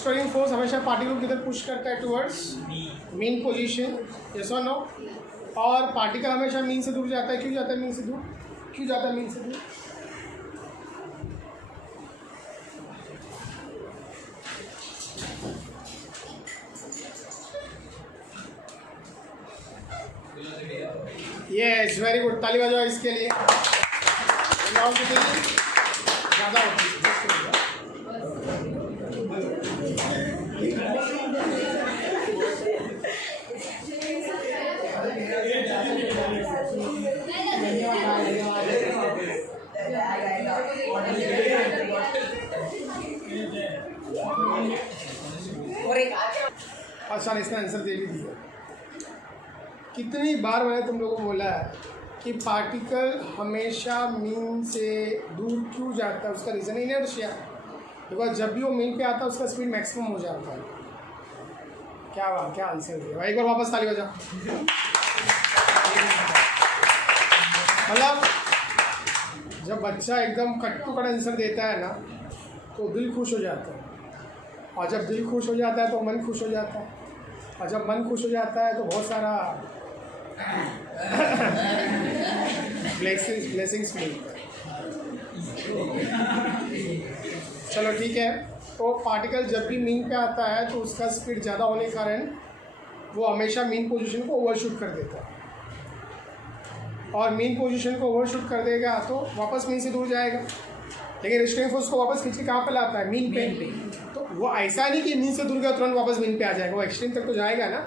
Restoring force हमेशा particle को किधर पुश करता है, टुवर्ड्स मीन पोजीशन, यस और नो। और पार्टिकल हमेशा मीन से दूर जाता है, क्यों जाता है मीन से दूर, क्यों जाता है मीन से दूर? यस, वेरी गुड, ताली बजाओ इसके लिए। ज़्यादा होती है। अच्छा, इसने आंसर दे भी दिया। कितनी बार मैंने तुम लोगों को बोला है कि पार्टिकल हमेशा मीन से दूर क्यों जाता है? उसका रीज़न इनर्शिया, बिकॉज जब भी वो मीन पे आता है उसका स्पीड मैक्सिमम हो जाता है। क्या बात, क्या आंसर दिया, एक बार वापस ताली बजाओ। मतलब जब बच्चा एकदम कट टू कट आंसर देता है ना तो दिल खुश हो जाता है, और जब दिल खुश हो जाता है तो मन खुश हो जाता है, और जब मन खुश हो जाता है तो बहुत सारा ब्लेसिंग्स मिलता है। चलो ठीक है, तो पार्टिकल जब भी मीन पे आता है तो उसका स्पीड ज़्यादा होने के कारण वो हमेशा मीन पोजीशन को ओवरशूट कर देता है, और मीन पोजीशन को ओवरशूट कर देगा तो वापस मीन से दूर जाएगा। लेकिन रिस्ट्रेनिंग फोर्स को वापस खींच के कहाँ पे लाता है, मीन पे। तो वो ऐसा नहीं कि मीन से दूर गया तुरंत वापस मीन पे आ जाएगा, वो एक्सट्रीम तक तो जाएगा ना।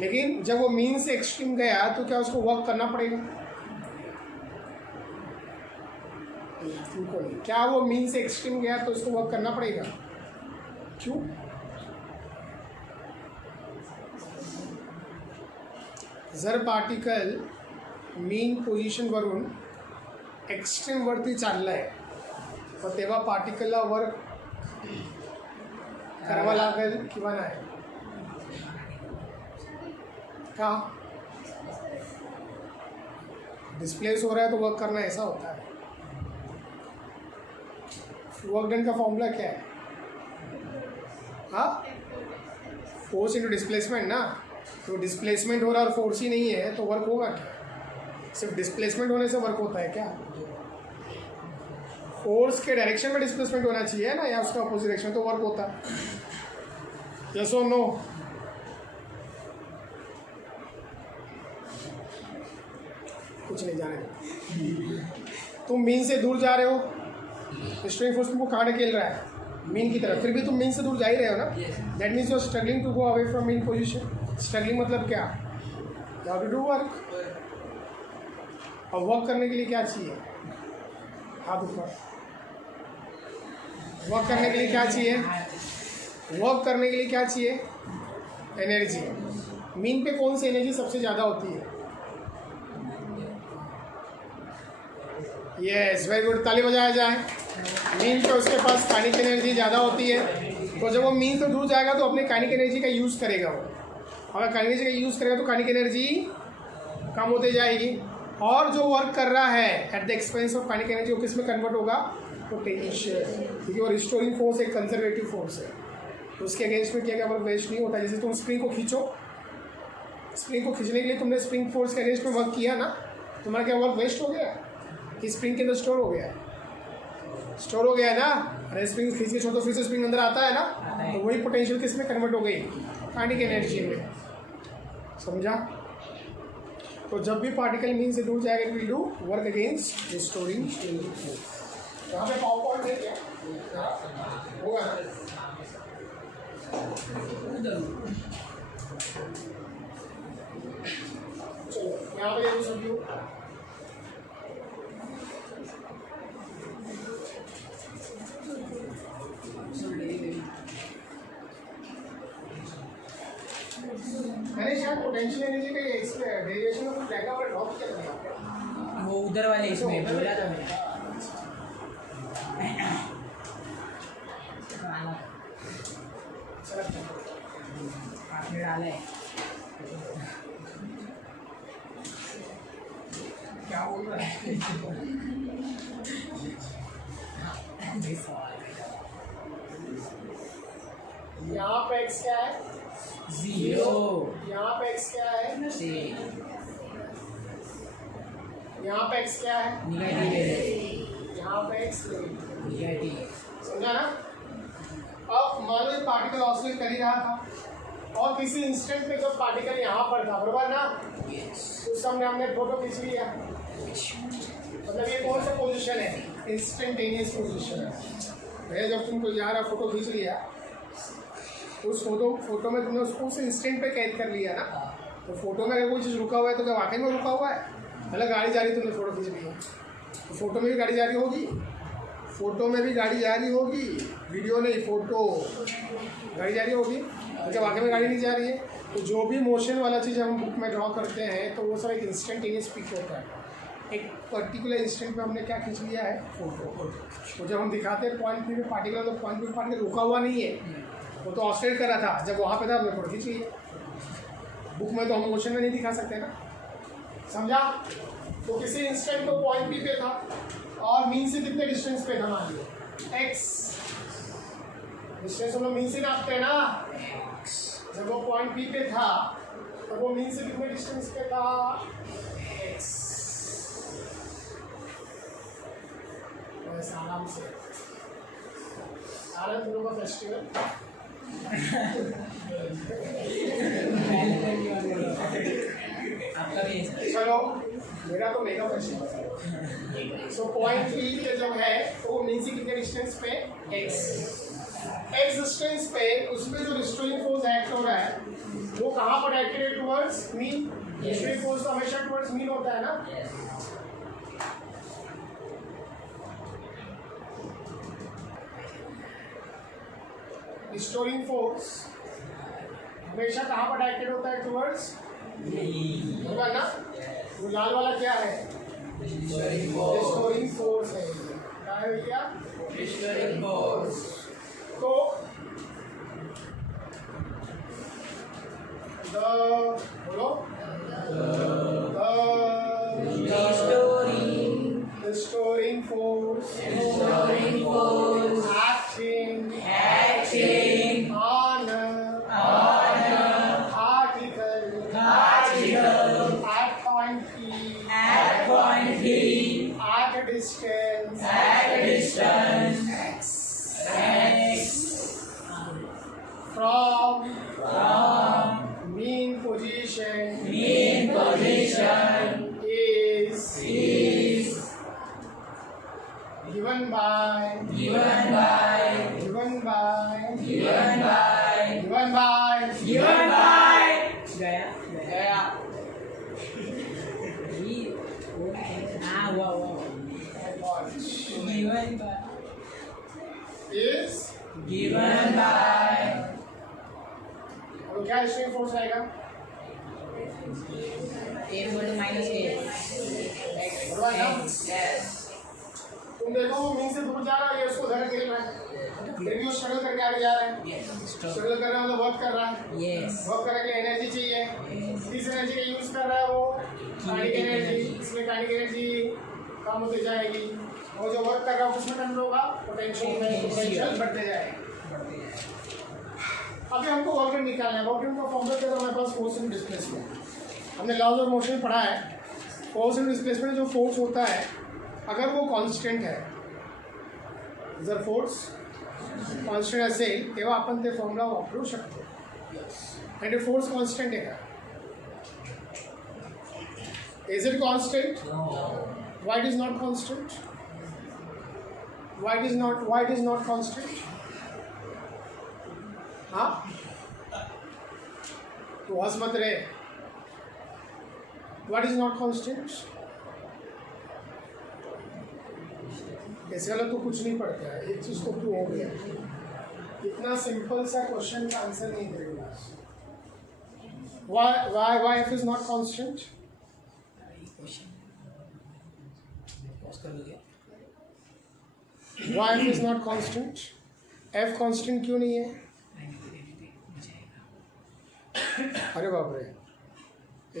लेकिन जब वो मीन से एक्सट्रीम गया तो क्या उसको वर्क करना पड़ेगा? क्या वो मीन से एक्सट्रीम गया तो उसको वर्क करना पड़ेगा? क्यों? जर पार्टिकल मीन पोझिशन वरून एक्स्ट्रीम वरती चाललाय तर तेव्हा पार्टिकलला वर्क करावा लागेल किंवा नाही? का? डिस्प्लेस हो रहा है तो वर्क करना ऐसा होता है। वर्क डन का फॉर्मूला क्या है? हाँ, फोर्स इनटू डिस्प्लेसमेंट ना। तो डिस्प्लेसमेंट हो रहा है और फोर्स ही नहीं है तो वर्क होगा क्या? सिर्फ डिस्प्लेसमेंट होने से वर्क होता है क्या? फोर्स के डायरेक्शन में डिस्प्लेसमेंट होना चाहिए ना, या उसका अपोजिट डायरेक्शन तो वर्क होता है। यस और नो? कुछ नहीं जाने। तुम मीन से दूर जा रहे हो, रिस्ट्रेनिंग फोर्स तुमको कहाँ ढकेल रहा है? मीन की तरफ। फिर भी तुम मीन से दूर जा ही रहे हो ना। That means you are struggling to go away from mean position. Struggling मतलब क्या? You have to do work. और वर्क करने के लिए क्या चाहिए? हाथ ऊपर। वर्क करने के लिए क्या चाहिए? वर्क करने के लिए क्या चाहिए? एनर्जी। मीन पे कौन सी एनर्जी सबसे ज़्यादा होती है? यस, वेरी गुड, ताली बजाया जाए। मीन पे उसके पास काइनेटिक एनर्जी ज़्यादा होती है, तो जब वो मीन से दूर जाएगा तो अपने काइनेटिक एनर्जी का यूज़ करेगा। वो अगर काइनेटिक एनर्जी का यूज़ करेगा तो काइनेटिक एनर्जी कम होते जाएगी, और जो वर्क कर रहा है at the expense of kinetic energy वो किस में कन्वर्ट होगा? पोटेंशियल, क्योंकि वो रिस्टोरिंग फोर्स एक कंजर्वेटिव फोर्स है, तो उसके अगेंस्ट में क्या वर्क वेस्ट नहीं होता। जैसे तुम स्प्रिंग को खींचो, स्प्रिंग को खींचने के लिए तुमने स्प्रिंग फोर्स के अगेंस्ट में वर्क किया ना, तुम्हारा क्या वर्क वेस्ट हो गया? कि स्प्रिंग के अंदर स्टोर हो गया? स्टोर हो गया ना। अरे स्प्रिंग खींच के छोड़ तो फिर से स्प्रिंग अंदर आता है ना, तो वही पोटेंशियल किस में कन्वर्ट हो गई? काइनेटिक एनर्जी में। समझा? तो जब भी पार्टिकल मीन से दूर जाएगा it will do work against restoring force. यहाँ पे पावर पॉइंट है क्या? होगा ना? चलो यहाँ पे ये सब मैंने शायद पोटेंशियल एनर्जी का इसमें डेरिवेशन में कुछ लगा और ड्रॉप कर दिया। वो उधर वाले इसमें बोला था मैंने। आपने डाला है क्या बोल रहा है? यहाँ पे x क्या है? 0 यहाँ पे x क्या है? 6 यहाँ पे x क्या है? नेगेटिव यहाँ पे x नेगेटिव। नेगेटिव समझा ना? अब मान लो पार्टिकल ऑसिलेट कर ही रहा था और किसी इंस्टेंट पे जब पार्टिकल यहाँ पर था, बराबर ना, उस समय हमने फोटो खींच लिया। मतलब ये कौन सा पोजीशन है? इंस्टेंटेनियस पोजीशन है भैया। जब तुम कोई यार फोटो खींच लिया, उस फोटो में तुमने उसको उस इंस्टेंट पे कैद कर लिया ना। तो फोटो में अगर कोई चीज़ रुका हुआ है तो क्या वाकई में रुका हुआ है? मतलब गाड़ी जा रही, तुमने फोटो खींच लिया तो फोटो में भी गाड़ी जा रही होगी, फोटो में भी गाड़ी जा रही होगी, वीडियो नहीं फोटो गाड़ी जा रही होगी। तो क्या वाकई में गाड़ी नहीं जा रही है? तो जो भी मोशन वाला चीज़ हम बुक में ड्रॉ करते हैं तो वो सब एक इंस्टेंटेनियस पिक होता है। एक पर्टिकुलर इंस्टेंट पे हमने क्या खींच लिया है? फोटो। तो जब हम दिखाते हैं पॉइंट पी पे पार्टिकल, तो पॉइंट पी पार्टिकल रुका हुआ नहीं है, वो तो ऑसिलेट कर रहा था। जब वहाँ पे था हमने फोटो खींच लिया। बुक में तो हम मोशन में नहीं दिखा सकते ना, समझा? तो किसी इंस्टेंट को पॉइंट पी पे था और मीन से कितने डिस्टेंस पे था? मान लो एक्स डिस्टेंस हम लोग मीन से नापते हैं ना। जब वो पॉइंट पी पे था तो वो मीन से कितने डिस्टेंस पे था? एक्स। बस आराम से आराम तुम लोग का फेस्टिवल। आपका भी चलो मेरा तो mega festival. So point P पे जब है तो वो मीन से कितने डिस्टेंस पे? एक्स डिस्टेंस पे उसमें जो रिस्ट्रेनिंग फोर्स एक्ट हो रहा है वो कहाँ पर एक्ट है? Towards mean. रिस्ट्रेनिंग फोर्स तो हमेशा टुवर्ड्स मीन होता है ना। रिस्टोरिंग फोर्स हमेशा कहाँ पर डायरेक्टेड होता है? टुवर्ड्स होगा ना। वो लाल वाला क्या है? रिस्टोरिंग फोर्स है। क्या है भैया? Restoring force. तो बोलो restoring force acting on particle at point P at a distance x from mean position is given by गया given by और क्या स्ट्रेन फोर्स आएगा? तुम देखो वो मीन से दूर जा रहा है, उसको धर खेल रहा है, फिर भी वो स्ट्रगल करके आगे जा रहा है। स्ट्रगल कर रहा है मतलब वर्क कर रहा है। वर्क करने के लिए एनर्जी चाहिए। किस एनर्जी का यूज कर रहा है वो? Kinetic energy. इसमें काइनेटिक एनर्जी कम होती जाएगी और जो वर्क कर रहा है उसमें कंट्रोल होगा, पोटेंशियल बढ़ते जाएगा। अभी हमको वर्क निकालना है। वर्क का फॉर्मूला क्या है? हमारे पास फोर्स एंड डिस्प्लेसमेंट। हमने लॉज ऑफ मोशन पढ़ा है। फोर्स एंड डिस्प्लेसमेंट जो फोर्स होता है अगर वो कॉन्स्टंट है, जर फोर्स कॉन्स्टंट असेल तेव्हा आपण ते फॉर्म्युला वापरू शकतो. आणि फोर्स कॉन्स्टंट आहे का? Is it constant? Why it is not constant? Why it is not constant? हाँ तो हंस मत रहे. What is not constant? ऐसे वाला तो कुछ नहीं पड़ता है. एक चीज तो क्यों हो गया. इतना सिंपल सा क्वेश्चन का आंसर नहीं करेगा. Why F is not constant? Why F is not constant? F constant क्यों नहीं है? अरे बाप रे,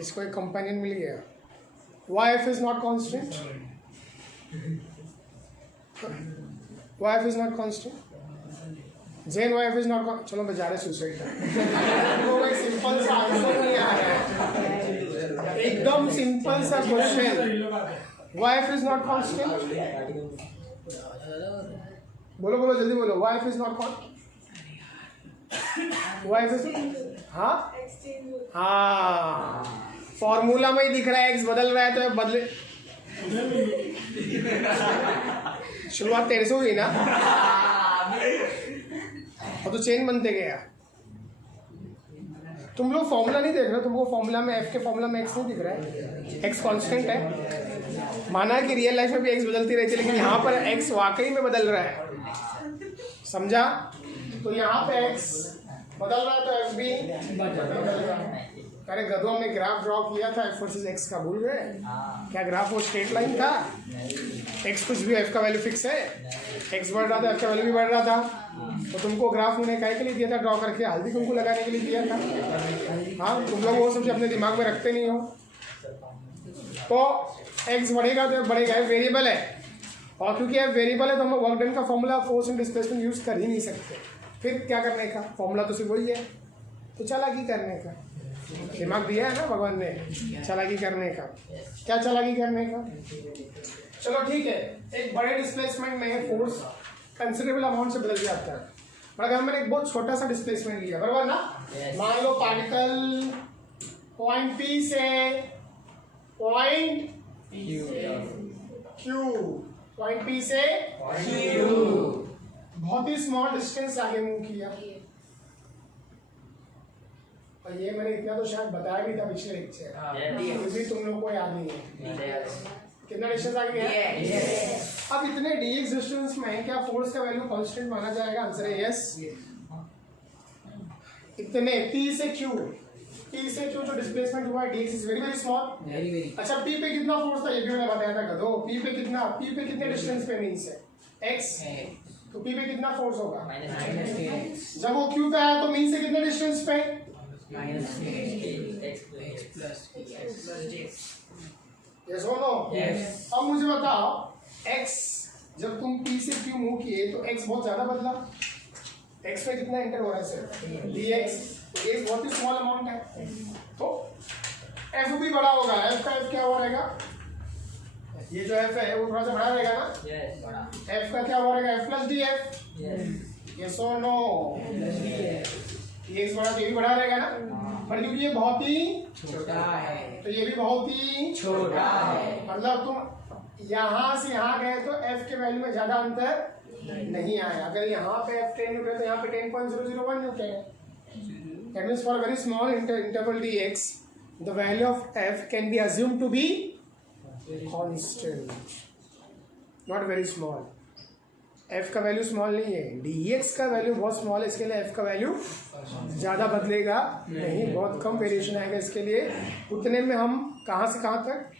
इसको एक कंपेनियन मिल गया. Why F is not constant? Why F is not constant? जेन वाइफ इज नॉट, चलो मैं जा रहा सुसाइड तो एक सिंपल सा आंसर नहीं आ रहा है, एकदम सिंपल सा question. Wife is not constant, बोलो बोलो जल्दी बोलो, wife is not constant, wife is, हाँ फॉर्मूला में ही दिख रहा है, एक्स बदल रहा है तो बदले, शुरुआत तेरे से हुई ना, और तो चेन बनते गया। तुम लोग फॉर्मूला नहीं देख रहे हो, तुमको फॉर्मूला में एफ के फॉर्मूला में एक्स नहीं दिख रहा है, एक्स कांस्टेंट है। माना कि रियल लाइफ में भी एक्स बदलती रहती है, लेकिन यहाँ पर एक्स वाकई में बदल रहा है, समझा? तो यहाँ पे एक्स बदल रहा है तो एफ भी बदल रहा है। अरे गधो, हमने ग्राफ ड्रॉ किया था एफ वर्सेस एक्स का, भूल गए क्या? ग्राफ वो स्ट्रेट लाइन था, एक्स कुछ भी, एफ का वैल्यू फिक्स है, एक्स बढ़ रहा था एफ का वैल्यू भी बढ़ रहा था। तो तुमको ग्राफ मैंने काय के लिए दिया था ड्रॉ करके? हल्दी कुमकुम लगाने के लिए दिया था। हाँ, तुम लोग वो सब अपने दिमाग में रखते नहीं हो। तो एक्स बढ़ेगा तो बढ़ेगा, वेरिएबल है, और क्योंकि एफ वेरिएबल है तो हम वर्क डन का formula force and displacement use कर ही नहीं सकते। फिर क्या करने का? फॉर्मूला तो सिर्फ वही है, तो चालाकी करने का, दिमाग दिया है ना भगवान ने, चालाकी करने का। क्या चालाकी करने का? चलो ठीक है, एक बड़े डिस्प्लेसमेंट में फोर्स कंसिडरेबल अमाउंट से बदल जाता है, पर अगर मैंने एक बहुत छोटा सा डिस्प्लेसमेंट लिया, बराबर ना, मान लो पार्टिकल पॉइंट पी से पॉइंट क्यू, पॉइंट पी से क्यू, बहुत ही स्मॉल डिस्टेंस आगे मूव किया, और ये मैंने इतना तो शायद बताया भी था पिछले लेक्चर, फिर भी तुम लोग को याद नहीं है कितना डिस्टेंस आगे है। अब इतने dx डिस्टेंस में क्या फोर्स का वैल्यू कांस्टेंट माना जाएगा? आंसर है यस। इतने p से q जो डिस्प्लेसमेंट हुआ है dx is very very small. अच्छा p पे कितना फोर्स था ये भी मैंने बताया था कदो, p पे कितने डिस्टेंस पे मीन से x, तो p पे कितना फोर्स होगा? जब वो q पे आया तो मीन से कितने डिस्टेंस पे? यस और नो? अब मुझे बताओ, x जब तुम p से q मूव किए तो x बहुत ज्यादा बदला, x पे कितना एंटर हो रहा है सिर्फ dx, तो x बहुत ही स्मॉल अमाउंट है, तो f भी बड़ा होगा। f का f क्या हो रहेगा? ये जो f है वो थोड़ा सा बड़ा रहेगा ना, f का क्या हो रहेगा? f प्लस df, यस और नो? dx बड़ा तो ये भी बड़ा रहेगा ना, पर क्योंकि ये बहुत ही छोटा है तो ये भी बहुत ही छोटा है, मतलब तुम यहाँ से यहाँ गए तो f के वैल्यू में ज्यादा अंतर नहीं आया। अगर यहाँ पे f 10 न्यूटन तो यहाँ पे 10.001 न्यूटन है। That means for a very small interval dx, the value of f can be assumed to be constant, not very small. f का वैल्यू स्मॉल नहीं है, dx का वैल्यू बहुत स्मॉल है, इसके लिए f का वैल्यू ज़्यादा बदलेगा नहीं, बहुत कम वेरिएशन आएगा इसके लिए। उतने में हम कहाँ से कहाँ तक,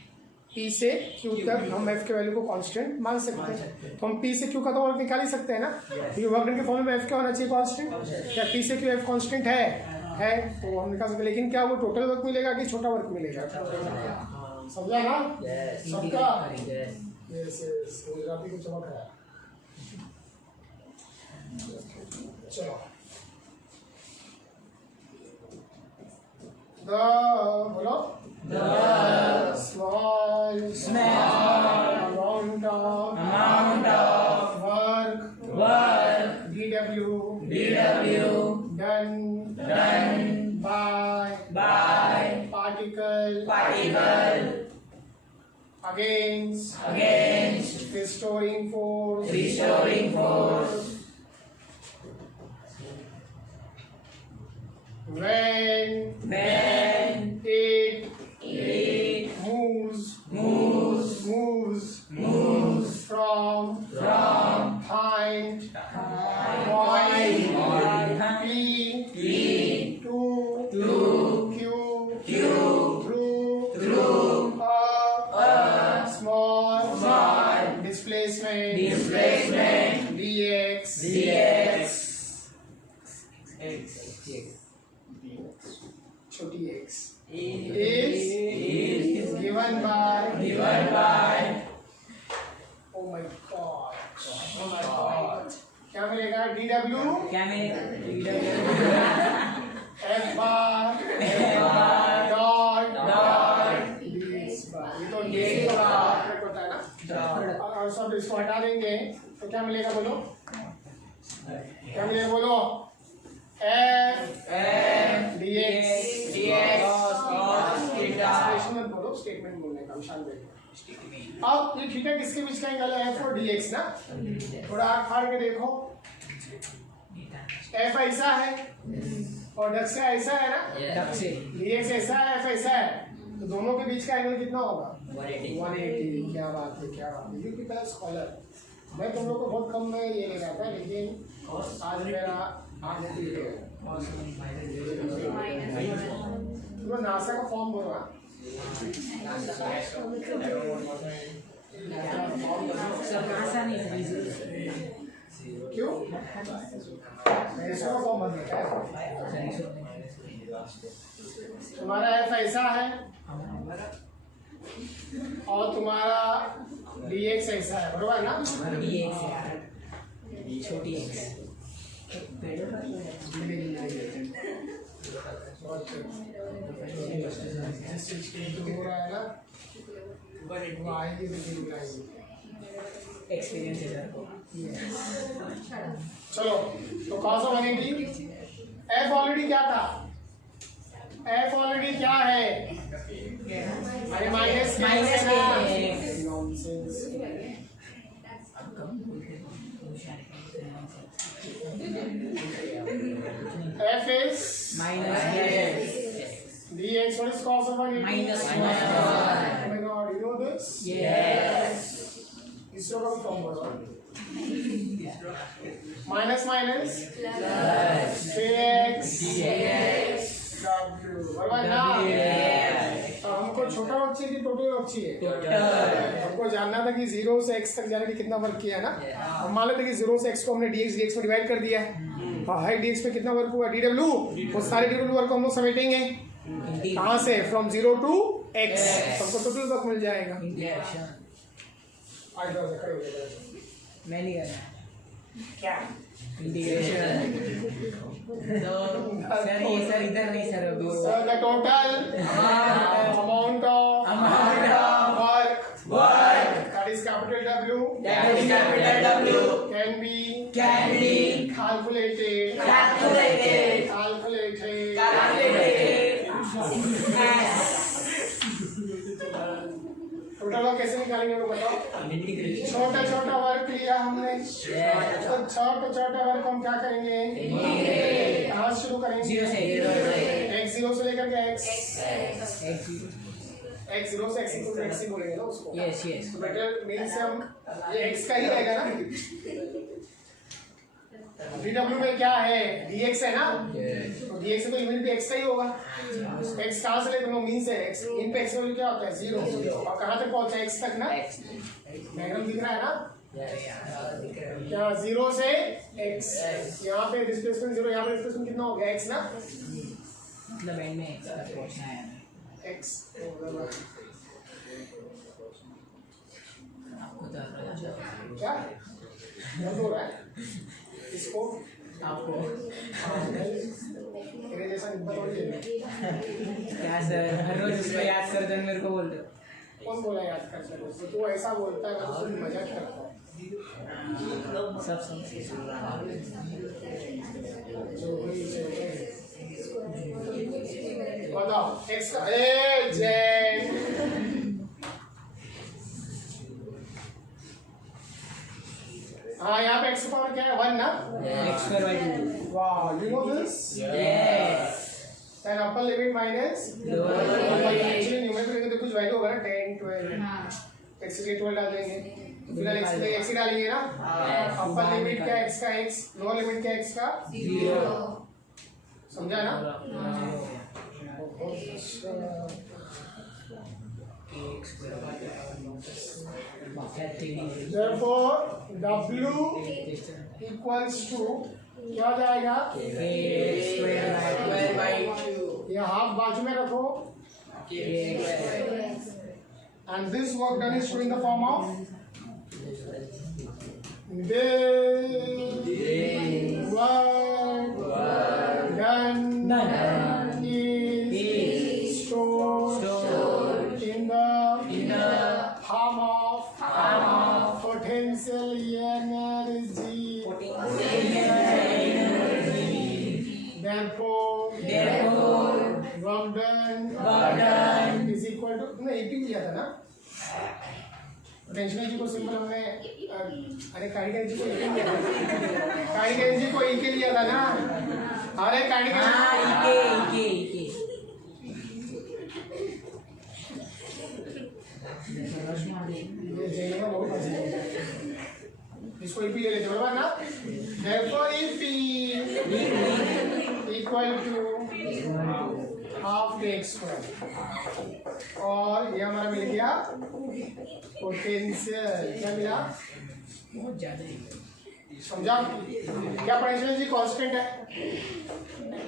p से q तक हम f के वैल्यू को कांस्टेंट मान सकते हैं। तो हम p से q का तो वर्क निकाल ही सकते हैं ना, क्योंकि वर्क डन के फॉर्म में f क्या होना चाहिए? कांस्टेंट। क्या p से q f कांस्टेंट है तो हम निकाल सकते हैं, लेकिन क्या वो टोटल वर्क मिलेगा कि छोटा वर्क मिलेगा? समझा ना सबका? यस, गुजराती को चमक रहा है। चलो, बोलो, small amount of work dw done by particle against restoring force when it moves from point P to Q through a small displacement dx छोटी x is given by oh my god क्या क्या मिलेगा DW क्या मिलेगा F बार dot dx बार। ये तो dx का operate होता है ना, और सब इसको हटा देंगे तो क्या मिलेगा बोलो, क्या मिलेगा बोलो, F dx एक्सप्रेशन मत बोलो, स्टेटमेंट बोलने का निशान देंगे। अब ये थीटा किसके बीच का एंगल है, F और dx ना, थोड़ा आँख फाड़ के देखो, F ऐसा है और दक्षिण ऐसा है ना, dx ऐसा है, F ऐसा है, तो दोनों के बीच का एंगल कितना होगा 180। क्या बात है, क्या बात है, यू पीपल आर स्कॉलर। मैं तुम लोग को बहुत कम में ये ले रहा था, लेकिन आज मेरा तो नासा का फॉर्म भरो। क्यों फॉर्म भर देता है, तुम्हारा F ऐसा है और तुम्हारा dx ऐसा है, बरोबर ना, छोटी x हो रहा है ना, वो आएगी एक्सपीरियंस है सर। चलो तो कौन सा बनेगी, F ऑलरेडी क्या था, F ऑलरेडी क्या है, अरे minus F is minus dx. What is cos of 180? minus 1. Oh my god, you know this? Yes. ISRO का फॉर्म भरो, माइनस माइनस x बराबर ना। हमको छोटा बच्चे की टोटल बच्ची है, हमको जानना था कि 0 से x तक जाने के कितना वर्क किया है ना, हम मान लेते कि 0 से x को हमने dx में डिवाइड कर दिया है, हाई dx पे कितना वर्क हुआ dw, वो सारे dw वर्क को हम लोग समेटेंगे कहाँ से, फ्रॉम 0 to x, हमको टोटल वर्क मिल जाएगा। मैं नहीं करना क्या इंटीग्रेशन सर, ये सर इधर नहीं sir, So the total amount of work that is capital W can be calculated total work कैसे निकालेंगे वो बताओ, छोटा छोटा वर्क लिया हमने, तो छोटा वर्क हम क्या करेंगे, कहाँ शुरू करेंगे, 0 से x 0 से लेकर के x 0 से x ही बोलेंगे ना उसको। यस तो बेटर मीन्स हम ये x का ही रहेगा ना, dw में क्या है dx है ना, तो dx तो लिमिट भी x का ही होगा, x कहाँ से लेते हो मीन से, x इन पे x वैल्यू क्या होता है 0, और कहाँ तक पहुंचा x तक ना, डायग्राम दिख रहा है ना, क्या 0 से x, यहाँ पे डिस्प्लेसमेंट 0, यहाँ पे डिस्प्लेसमेंट कितना हो गया x ना, मतलब एंड में x तक पहुंचना है x आपको क्या हो रहा है इसको आपको मेरे जैसा निब्बा थोड़ी है। क्या सर, हर रोज उसको याद कर दो, मेरे को बोल दो। कौन बोला याद कर सकते, तो तू ऐसा बोलता है, मैं तो सिर्फ मजाक करता हूँ। सब समझ बताओ x का हाँ, यहाँ पे x पावर क्या है 1 ना, x²/2। वाह, you know this? Yes. Then upper limit minus actually numerical में तो कुछ वैल्यू होगा ना 10 12 x के 12 डाल देंगे, फिलहाल x के x ही डालेंगे ना, अपर लिमिट क्या x का x, लोअर लिमिट क्या x का 0, समझा ना। Therefore W equals to क्या हो जाएगा, ये हाफ बाजू में रखो, and this work done is showing the form of work done is stored in the form of potential energy. Therefore, work done is equal to तुमने एक भी लिया था ना पोटेंशियल एनर्जी को सिंपल हमने अरे काइनेटिक एनर्जी को एक लिया था काइनेटिक एनर्जी को एक लिया था ना अरे काइनेटिक इके इसको EP ले लेते हो ना therefore EP equal to half k square और ये हमारा मिल गया पोटेंशियल क्या मिला बहुत ज्यादा समझा क्या पोटेंशियल एनर्जी कांस्टेंट है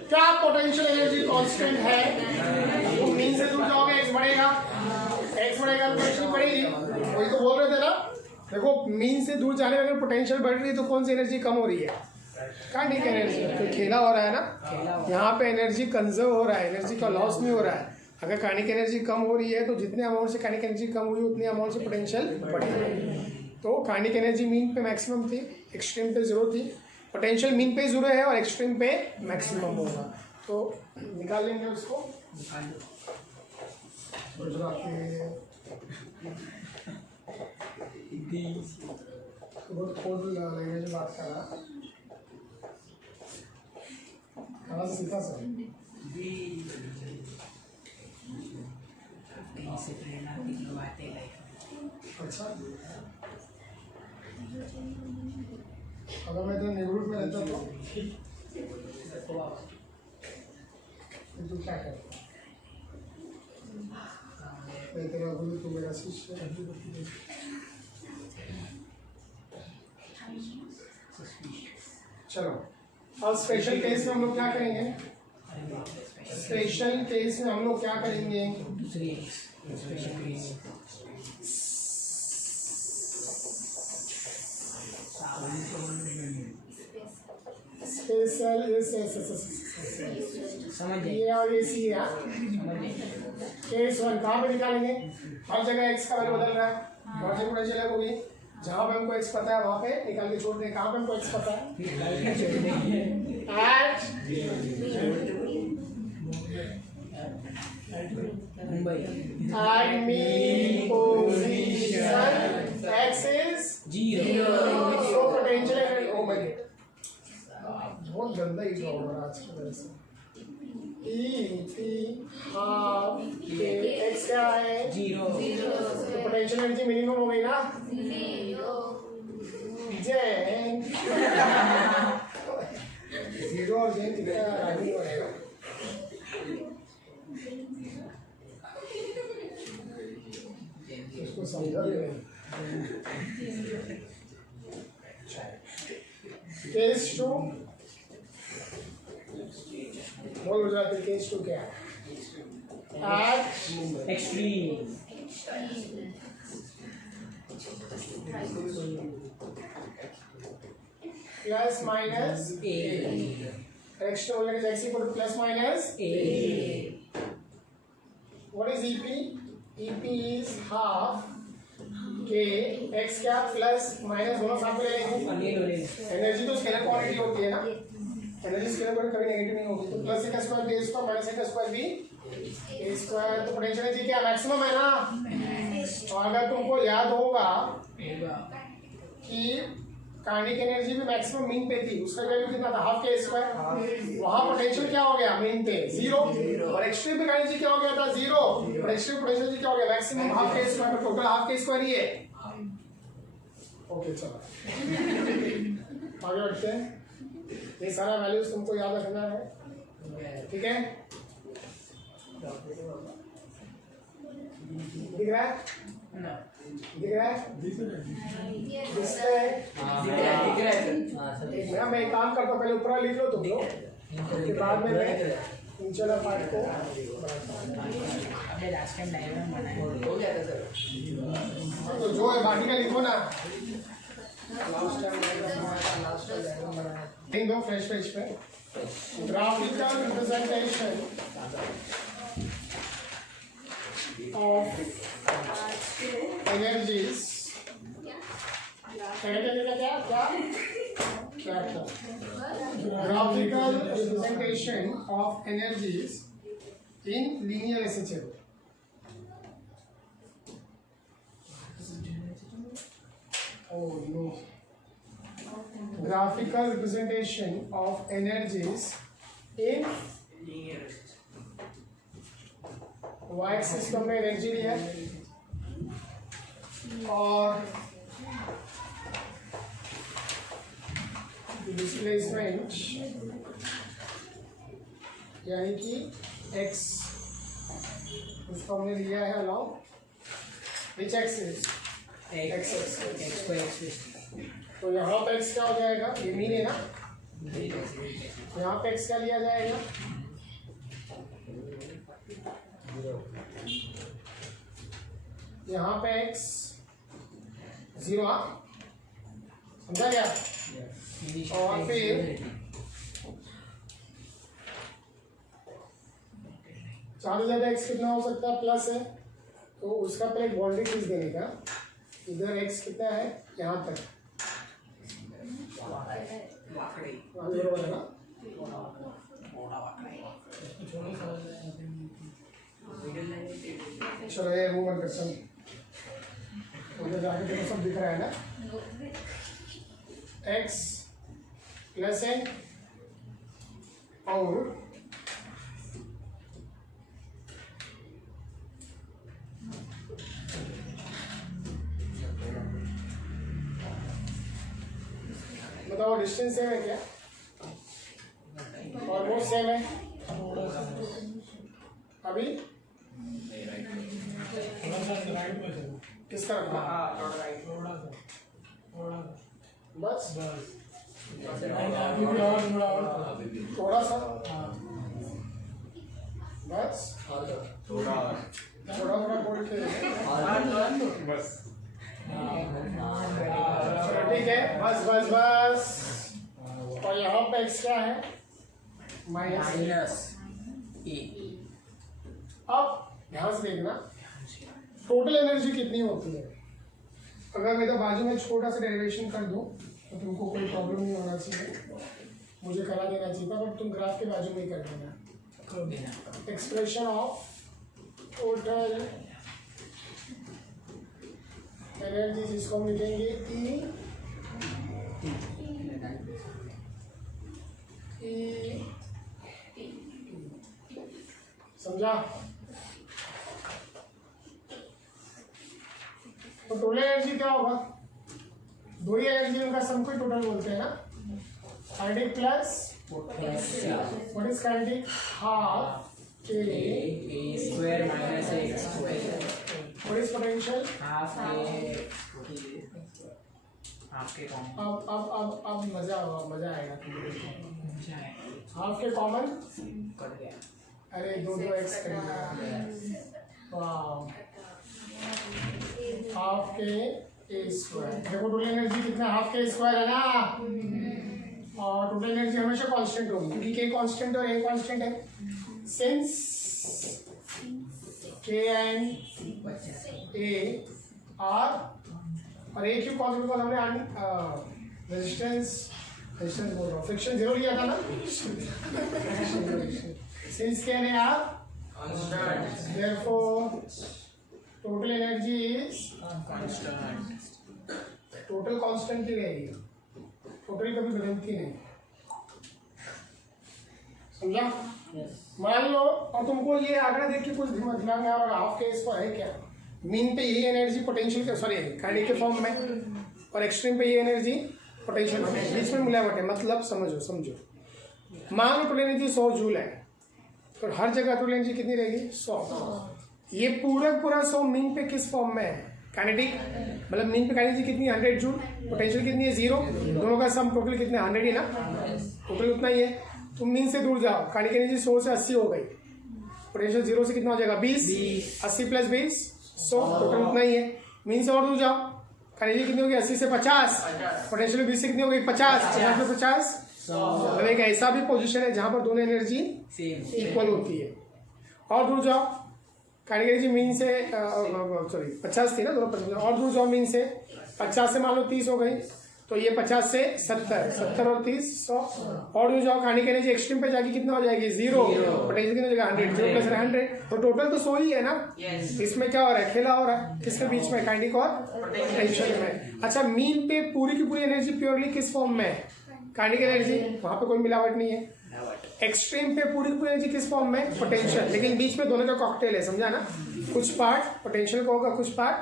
क्या पोटेंशियल एनर्जी कांस्टेंट है वो मीन से दूर जाओगे x बढ़ेगा तो पोटेंशियल बढ़ेगी वही तो बोल रहे थे ना देखो मीन से दूर जाने में अगर पोटेंशियल बढ़ रही है तो कौन सी एनर्जी कम हो रही है काइनेटिक एनर्जी तो खेला हो रहा है ना यहाँ पे एनर्जी कंजर्व हो रहा है एनर्जी का लॉस नहीं हो रहा है अगर काइनेटिक एनर्जी कम हो रही है तो जितने अमाउंट से काइनेटिक एनर्जी कम हुई उतने अमाउंट से पोटेंशियल बढ़ेगी तो काइनेटिक एनर्जी मीन पे मैक्सिमम थी एक्सट्रीम पे 0 थी पोटेंशियल मीन पे 0 है और एक्सट्रीम पे मैक्सिमम होगा तो निकाल लेंगे उसको बहुत कोड लैंग्वेज बात कर रहा कहाँ से सीखा सर कहीं से प्रेरणा दिलवाते गए अच्छा अगर मैं तो नेबरहुड में रहता तो क्या कर मैं तेरा गुरु तू मेरा शिष्य चलो और स्पेशल केस में हम लोग क्या करेंगे स्पेशल केस में हम लोग क्या करेंगे दूसरी स्पेशल केस स्पेशल ये और ये सी है केस 1 कहाँ पे निकालेंगे हर जगह एक्स का वैल्यू बदल रहा है और जब पोटेंशियल है होगी जहाँ पे हमको एक्स पता है वहाँ पे निकाल के छोड़ दें कहाँ पे हमको एक्स पता है at mean position x is 0 so potential energy oh my god बहुत गंदा ही जॉब हो रहा है आज की वजह से E हाफ के x क्या है 0 तो पोटेंशियल एनर्जी मिनिमम हो गई ना जेन 0 और जेन कितना राजी हो रहेगा इसको समझा भी नहीं केस 2 बोल गुजराती केस 2 क्या है एट एक्सट्रीम प्लस माइनस ए एक्स्ट्रा हो जाएगा x equal two plus minus A what is EP EP is half के एक्स क्या प्लस माइनस दोनों साथ में लेंगे एनर्जी तो स्केलर क्वांटिटी होती है ना एनर्जी स्केलर क्वांटिटी कभी नेगेटिव नहीं होगी तो प्लस का स्क्वायर बी स्क्वायर माइनस का स्क्वायर बी ए स्क्वायर तो पोटेंशियल एनर्जी क्या मैक्सिमम है ना और अगर तुमको याद होगा कि काइनेटिक एनर्जी भी मैक्सिमम मीन पे थी उसका वैल्यू कितना था हाफ के स्क्वायर वहां पोटेंशियल क्या हो गया मीन पे 0 और एक्सट्रीम पे एनर्जी क्या हो गया था 0 और एक्सट्रीम पोटेंशियल एनर्जी क्या हो गया maximum half k square total half k square ही है ओके चलो आगे बढ़ते हैं ये सारा वैल्यूज तुमको याद रखना है ठीक है दिख रहा है दिख रहा है मैं एक काम करता हूँ पहले ऊपर लिख लो तुम लोग उसके बाद में मैं नीचे वाला पार्ट को हमने लास्ट टाइम डायग्राम बनाया हो गया था सर तो जो है बाकी का लिखो ना दो फ्रेश पेज पे graphical representation of energies graphical representation of energies in linear SHL. Oh no. Graphical representation of energies in y system में एनर्जी है और डिस्प्लेसमेंट यानी कि x इसको हमने लिया है allow which x is x तो यहाँ पे x क्या हो जाएगा ये मीन है ना यहाँ पे x क्या लिया जाएगा यहाँ पे x 0 समझा गया और फिर चारों ज्यादा x कितना हो सकता है प्लस है तो उसका पहले एक बाउंड्री चीज देने का इधर x कितना है यहाँ तक बरोबर है ना चलो ये रूम बंद कर सब उधर जाके देखो सब दिख रहा है ना x प्लस है और बताओ डिस्टेंस सेम है क्या ऑलमोस्ट सेम है अभी किसका रखना बस थोड़ा सा बस थोड़ा थोड़ा बोल के बस ठीक है बस बस बस और यहाँ पे x क्या है माइनस ए अब ध्यान से देखना टोटल एनर्जी कितनी होती है अगर मैं तो बाजू में छोटा सा डेरिवेशन कर दूं तो तुमको कोई प्रॉब्लम नहीं होना चाहिए मुझे करा देना चाहिए था बट तुम ग्राफ के बाजू में ही कर देना एक्सप्रेशन ऑफ टोटल एनर्जी जिसको हम लिखेंगे ई समझा तो टोटल एनर्जी क्या होगा दो ही एनर्जी उनका सम को टोटल बोलते हैं ना kinetic plus what is kinetic half k square minus a square what is potential half k अब मजा आएगा हाफ के कॉमन कट गया अरे दो एक्स कर दिया वाह हाफ के ए स्क्वायर देखो टोटल एनर्जी कितना हाफ के स्क्वायर है ना और टोटल एनर्जी हमेशा कांस्टेंट होगी क्योंकि के कांस्टेंट और ए कांस्टेंट है since k and A are और ए क्यों कांस्टेंट को हमने रेजिस्टेंस बोल रहा हूँ फ्रिक्शन 0 लिया था ना since k and A are constant therefore total energy is total constant ही रहेगी टोटल कभी बदलती नहीं समझा मान लो और तुमको ये आंकड़ा देख के कुछ दिमाग में आ रहा हाफ के इस पर है क्या मीन पे यही एनर्जी पोटेंशियल के सॉरी काइनेटिक के फॉर्म में और एक्सट्रीम पे ये एनर्जी पोटेंशियल बीच में मिलावट है मतलब समझो मान लो टोटल एनर्जी 100 जूल है तो हर जगह टोटल एनर्जी कितनी रहेगी 100 ये पूरा 100 मीन पे किस फॉर्म में है काइनेटिक मतलब मीन पे काइनेटिक कितनी 100 जूल पोटेंशियल कितनी है 0 दोनों का सम टोटल कितने 100 ही ना टोटल उतना ही है तुम मीन से दूर जाओ काइनेटिक एनर्जी 100 से 80 हो गई पोटेंशियल 0 से कितना हो जाएगा 20 80 प्लस 20 100 टोटल उतना ही है मीन से और दूर जाओ का एनर्जी कितनी होगी 80 से 50, पोटेंशियल 20 से कितनी होगी 50, 50 से 50 मतलब एक ऐसा भी पोजीशन है जहां पर दोनों एनर्जी इक्वल होती है। और दूर जाओ, काइनेटिक एनर्जी मीन से सॉरी 50 थी ना, दोनों 50, और दूर जाओ मीन से 50 से मान लो 30 हो गई, तो ये 50 से 70, 70 और 30 100, और दूर जाओ काइनेटिक एनर्जी एक्सट्रीम पे जाके कितना हो जाएगी 0, पोटेंशियल कितना हो जाएगा 100, 0 प्लस 100, तो टोटल तो 100 ही है ना। इसमें क्या हो रहा है, खेला हो रहा है किसके बीच में, काइनेटिक और पोटेंशियल में। अच्छा, मीन पे पूरी की पूरी एनर्जी प्योरली किस फॉर्म में है, काइनेटिक एनर्जी, वहां पे कोई मिलावट नहीं है। एक्सट्रीम पे पूरी की पूरी एनर्जी किस फॉर्म में, पोटेंशियल, लेकिन बीच में दोनों का कॉकटेल है, समझा ना, कुछ पार्ट पोटेंशियल का होगा, कुछ पार्ट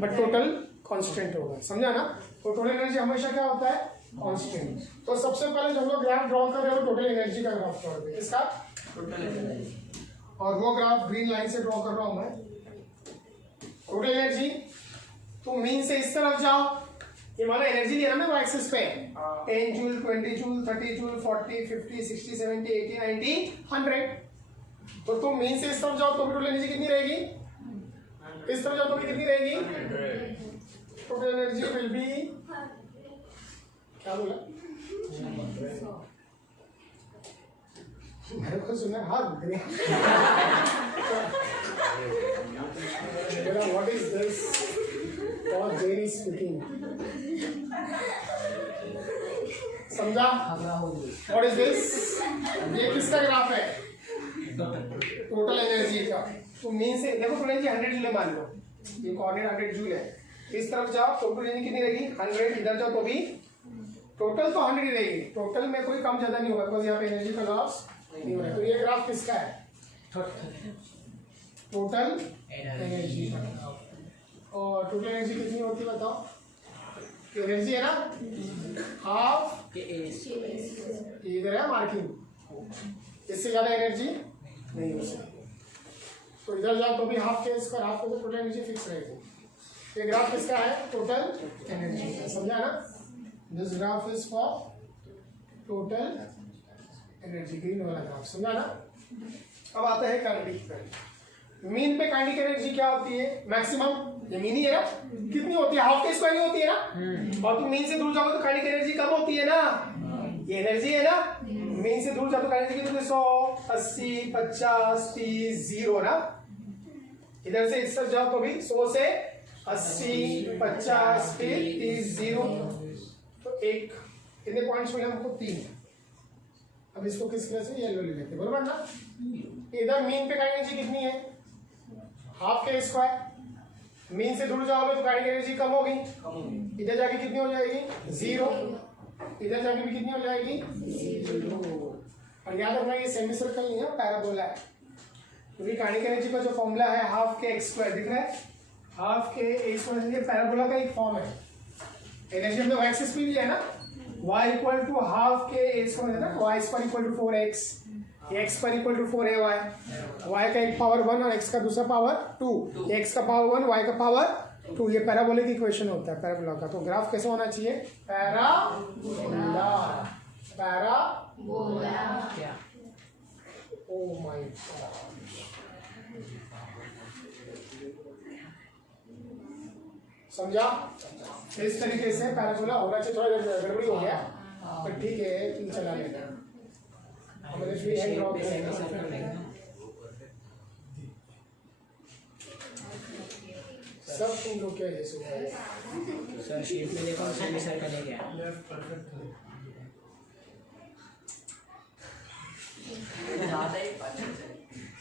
बट टोटल कांस्टेंट होगा, समझा ना। तो टोटल एनर्जी हमेशा क्या होता है, कांस्टेंट। तो सबसे पहले जब लोग ग्राफ ड्रॉ कर रहे हो टोटल एनर्जी का ग्राफ ड्रॉ करें, इसका टोटल एनर्जी, और वो ग्राफ ग्रीन लाइन से ड्रॉ कर रहा हूं मैं, टोटल एनर्जी। तो मीन से इस तरफ जाओ, ये माना एनर्जी लिया ना मैं एक्सिस पे, 10 जूल, 20 जूल, 30 जूल, 40, 50, 60, 70, 80, 90, 100। तो तुम मीन से इस तरफ जाओ तो भी टोटल एनर्जी कितनी रहेगी, इस तरफ जाओ तो भी कितनी रहेगी, टोटल एनर्जी विल बी, क्या बोला मेरे को सुना, हाँ व्हाट इज दिस, और जेरी स्पीकिंग, समझा, व्हाट इज दिस, ये किसका ग्राफ है, टोटल एनर्जी का। तो मीन से देखो टोटल एनर्जी 100 जूल मान लो, ये कोऑर्डिनेट 100 जूल है, इस तरफ जाओ तो टोटल एनर्जी कितनी रहेगी 100, इधर जाओ तो भी टोटल तो 100 ही रहेगी, टोटल में कोई कम ज्यादा नहीं होगा, बिकॉज यहाँ पे एनर्जी का लॉस नहीं होगा। तो ये ग्राफ किसका है, टोटल एनर्जी का। और टोटल एनर्जी कितनी होती है बताओ, एनर्जी है ना हाफ, इधर है मार्किंग, इससे ज्यादा एनर्जी नहीं हो सकती। तो इधर जाओ तो भी हाफ के स्क्वायर, हाफ के टोटल एनर्जी फिक्स रहेगी। ये ग्राफ किसका है, टोटल एनर्जी का, समझा ना। This graph is for total energy, green वाला ग्राफ, समझा ना। अब आता है काइनेटिक पे। मीन पे काइनेटिक एनर्जी क्या होती है, मैक्सिमम, ये मीन ही है ना, कितनी होती है, हाफ के स्क्वायर ही होती है ना। और तुम मीन से दूर जाओगे तो काइनेटिक एनर्जी कम होती है ना, ये एनर्जी है ना, मीन से दूर जाओ तो काइनेटिक एनर्जी कितनी, 100, 80, 50, 30, 0 ना। इधर से इस तरफ जाओ तो भी 100 से 80, 50, 30, 0, तो एक कितने पॉइंट्स मिले हमको, 3। अब इसको किस तरह से येलो ले लेते, बरोबर ना। इधर मीन पे काइनेटिक एनर्जी कितनी है, हाफ के स्क्वायर, मीन से दूर जाओगे तो काइनेटिक एनर्जी कम होगी, इधर जाके कितनी हो जाएगी 0, इधर जाके भी कितनी हो जाएगी 0। और याद रखना ये सेमी सर्कल नहीं है, पैराबोला है, क्योंकि काइनेटिक एनर्जी का जो फॉर्मूला है हाफ के एक्स स्क्वायर, दिख रहा है, हाफ के एक्स स्क्वायर, ये पैराबोला का एक फॉर्म है। एनर्जी हमने एक्सिस पे लिया है ना, y इक्वल टू हाफ के ए स्क्वायर है ना, y square equal to 4x, x पर इक्वल टू 4ay, y का एक पावर 1 और x का दूसरा पावर 2, x का पावर 1, y का पावर 2, ये पैराबोलिक इक्वेशन होता है पैराबोला का। तो ग्राफ कैसे होना चाहिए, parabola, parabola, oh my God. समझा, इस तरीके से पैराबोला होना चाहिए। थोड़ा गड़बड़ी हो गया पर ठीक है, तुम चला लेना। हमारे फ्री हैंड ड्रॉ सब तुम लोग क्या ये सर शेप में देखो, सेमी सर्कल है क्या,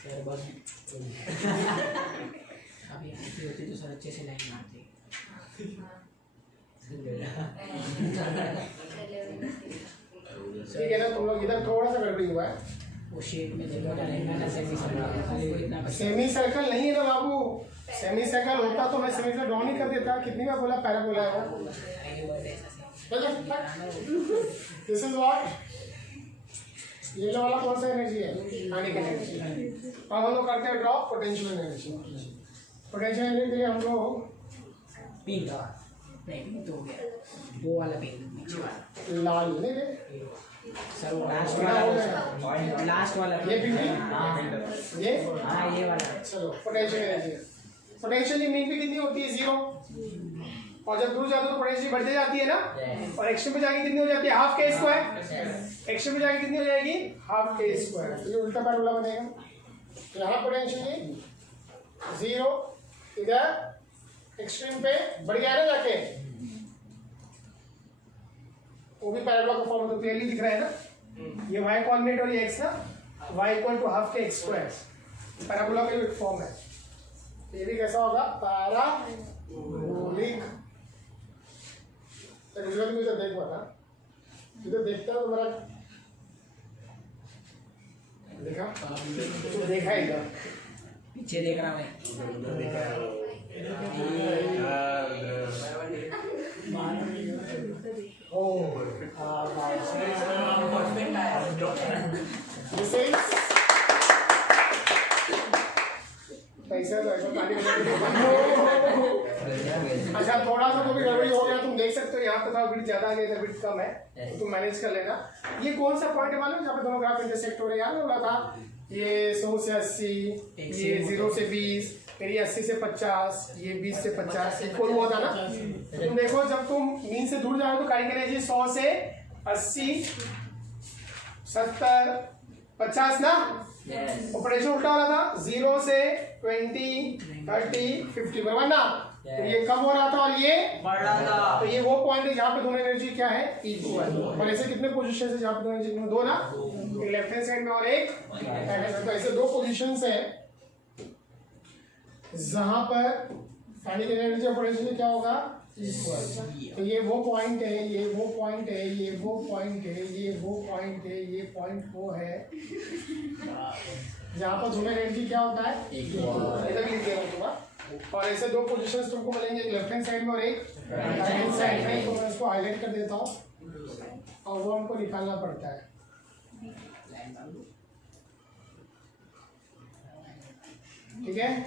सर बस अभी ऐसी होती तो सर अच्छे से लाइन मारते। ठीक है ना, तुम लोग इधर थोड़ा सा गड़बड़ी हुआ है, वो शेप में देखो डालेंगे ना, सेमी सर्कल, सेमी सर्कल नहीं है ना बाबू, सेमी सर्कल होता तो मैं सेमी सर्कल ड्रॉ नहीं कर देता, कितनी बार बोला पैराबोला है वो। दिस इज व्हाट, ये वाला कौन सा एनर्जी है, काइनेटिक एनर्जी। अब हम लोग करते हैं draw potential energy. Potential energy के लिए हम लोग पिंक, नहीं तो हो गया वो वाला पिंक, नीचे वाला लाल नहीं थे सर, वो लास्ट वाला, लास्ट वाला ये पिंक, ये हाँ ये वाला। चलो पोटेंशियल एनर्जी, पोटेंशियल मीन पे कितनी होती है 0, और जब दूर जाते हो तो पोटेंशियल बढ़ती जाती है ना, और एक्सट्रीम पे जाके कितनी हो जाती है, हाफ के स्क्वायर। एक्सट्रीम पे जाके कितनी हो जाएगी, हाफ के स्क्वायर। तो ये उल्टा पैराबोला बनेगा। यहाँ पोटेंशियल 0, इधर एक्सट्रीम पे बढ़ गया ना जाके, वो भी पैराबोला का फॉर्म तो क्लियरली दिख रहा है ना। ये y कोऑर्डिनेट और ये x ना, y इक्वल टू हाफ के x स्क्वायर, पैराबोला का एक फॉर्म है। ये भी कैसा होगा, पैराबोलिक। गुजरात में तो देख पाता, इधर देखता है तो मेरा देखा तो देखा ही था, पीछे देख रहा मैं। अच्छा थोड़ा सा तो भी गड़बड़ी हो गया, तुम देख सकते हो यहाँ पे थोड़ा बिट ज्यादा है, इधर बिट कम है, तो तुम मैनेज कर लेना। ये कौन सा पॉइंट है मालूम, जहाँ पे दोनों ग्राफ इंटरसेक्ट हो रहे हैं, याद बोला था ये 100 से 80, ये 0 से 20, फिर ये 80 से 50, ये 20 से 50 इक्वल हुआ था ना। तो तुम देखो जब तुम मीन से दूर जाओ तो काइनेटिक एनर्जी 100 से 80, 70, 50 ना, ऑपरेशन उल्टा वाला था, 0 से 20, 30, 50 बराबर ना। तो ये कम हो रहा था और ये बढ़ रहा था। तो ये वो पॉइंट है जहाँ पे दोनों एनर्जी क्या है, इक्वल। और ऐसे कितने पोजीशन है जहाँ पे दोनों एनर्जी, दो ना, एक लेफ्ट हैंड साइड में और एक राइट हैंड साइड। तो ऐसे दो पोजीशंस है जहाँ पर काइनेटिक एनर्जी और पोटेंशियल क्या होगा, इक्वल। तो ये वो पॉइंट है, ये वो पॉइंट है, ये वो पॉइंट है, ये वो पॉइंट है, ये पॉइंट वो है जहाँ पर दोनों एनर्जी क्या होता है, इधर लिख दे रहा हूँ। और ऐसे दो पोजीशंस तुमको मिलेंगे, एक लेफ्ट हैंड साइड में और एक राइट हैंड साइड में। तो मैं इसको हाईलाइट कर देता हूँ और वो हमको निकालना पड़ता है। ठीक है,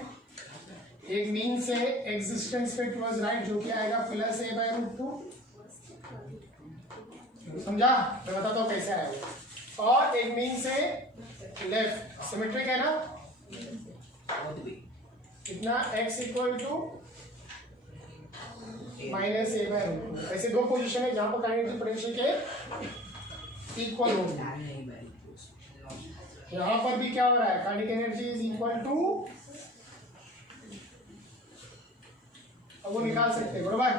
एक मीन से एग्जिस्टेंस पे टुवर्ड्स राइट जो कि आएगा प्लस a/√2, समझा, मैं बताता हूँ कैसे आएगा। और एक मीन से लेफ्ट सिमेट्रिक है ना, कितना x equal to minus a/√2। ऐसे दो पोजीशन है जहां पर काइनेटिक पोटेंशियल के इक्वल होगी। यहां पर भी क्या हो रहा है, kinetic energy is equal to, अब वो निकाल सकते हैं बराबर।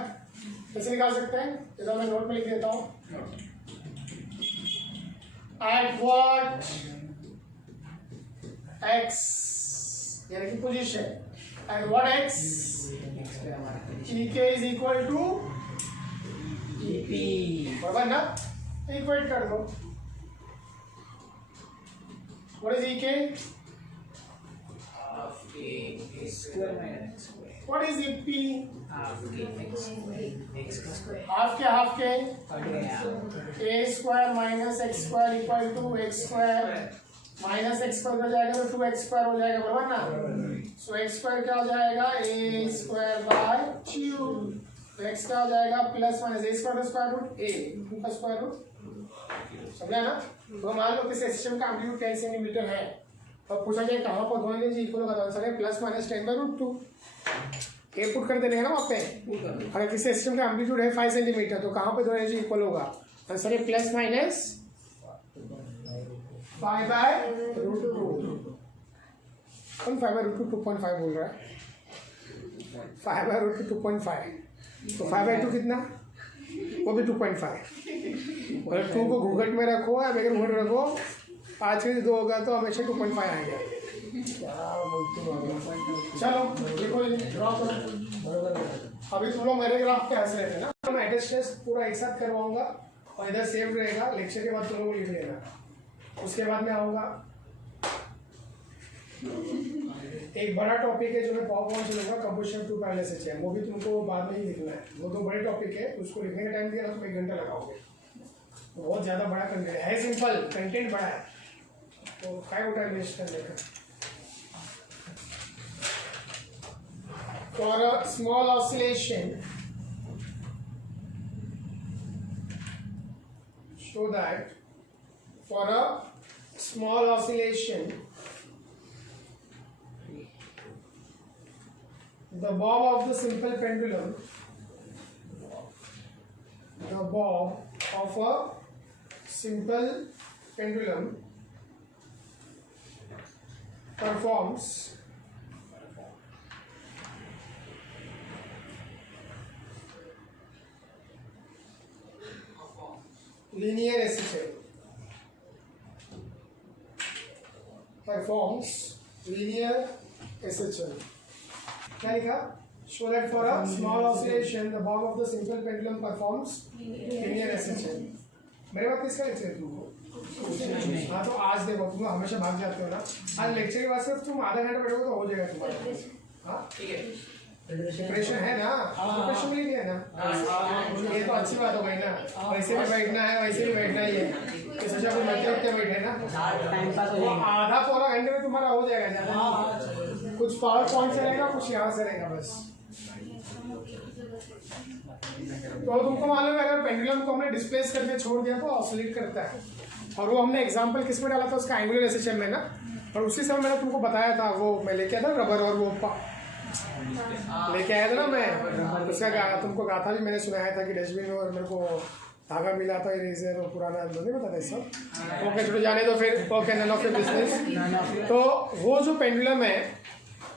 कैसे निकाल सकते हैं, तो मैं नोट में लिख देता हूं। एट व्हाट x यानी कि position, and what x ek is equal to ep बराबर ना, इक्वेट कर दो। what is ek, what is ep, half k a square minus x square equal to x square minus x square हो जाएगा तो 2x square हो जाएगा बराबर ना। सो एक्स स्क्वायर क्या हो जाएगा, a स्क्वायर बाय 2, तो x क्या हो जाएगा plus minus a square square root a, 2 का स्क्वायर रूट, समझा ना। तो मान लो कि सिस्टम का एम्पलीट्यूड 10 सेंटीमीटर है और पूछा जाए कहाँ पर दोनों एनर्जी इक्वल होगा, तो आंसर है प्लस माइनस 10/√2। a पुट कर देने का ना वहाँ पे, अगर किसी सिस्टम का एम्पलीट्यूड है 5 सेंटीमीटर तो कहाँ पे दोनों एनर्जी इक्वल होगा, आंसर है प्लस माइनस 5/√2। कौन 5/√2 2.5 बोल रहा है, 5/√2 2.5, तो 5/2 कितना, वो भी 2.5। और 2 को घूंघट में रखो या बगैर घूंघट रखो, 5 में 2 होगा तो हमेशा 2.5 आएगा। चलो देखो ड्रॉ करो। अभी तुम लोग मेरे ग्राफ पे हंस रहे थे ना, तो मैं अटेस्टेड पूरा एक साथ करवाऊंगा और इधर सेव रहेगा, लेक्चर के बाद तुम लोग लिख लेना। उसके बाद में आऊँगा एक बड़ा टॉपिक है जो मैं पावर पॉइंट चलूंगा, कंपोजिशन टू पैरेलल सिस्टम, वो भी तुमको बाद में ही लिखना है। वो दो बड़े टॉपिक है, उसको लिखने का टाइम दिया तो 1 घंटा लगाओगे, बहुत ज़्यादा बड़ा कंटेंट है, सिंपल कंटेंट बड़ा है, तो क्या टाइम वेस्ट करने का। For a small oscillation show that for a small oscillation the bob of the simple pendulum the bob of a simple pendulum performs linear SHM. Performs linear SHM. क्या लिखा? Show that for a small oscillation, the bob of the simple pendulum performs linear SHM. मेरे बात किसका lecture है तुमको? हाँ तो आज देखो, तुम हमेशा भाग जाते हो ना। आज लेक्चर के बाद सिर्फ तुम आधा घंटा बैठोगे तो हो जाएगा तुम्हारा। हाँ ठीक है। प्रिपरेशन है ना? प्रिपरेशन के लिए है ना? ये तो अच्छी बात हो गई ना। वैसे भी बैठना है, वैसे भी बैठना ही है। तो सोचा कोई बैठे उठते बैठे ना, वो आधा पौना घंटे में तुम्हारा हो जाएगा। ज़्यादा कुछ पावर पॉइंट से रहेगा, कुछ यहाँ से रहेगा बस। तो तुमको मालूम है अगर पेंडुलम को हमने डिस्प्लेस करके छोड़ दिया तो ऑसिलेट करता है। और वो हमने एग्जांपल किस में डाला था? उसका एंगुलर एसएचएम में ना। और उसी समय मैंने तुमको बताया था, वो मैं लेके आया था रबर और वो लेके आया था ना मैं। उसका तुमको गाथा भी मैंने सुनाया था कि डस्टबिन में और मेरे को धागा मिला था, इरेजर और पुराना नहीं पता था सब। ओके छोड़ो जाने दो फिर। Okay none of your business. तो वो जो पेंडुलम है,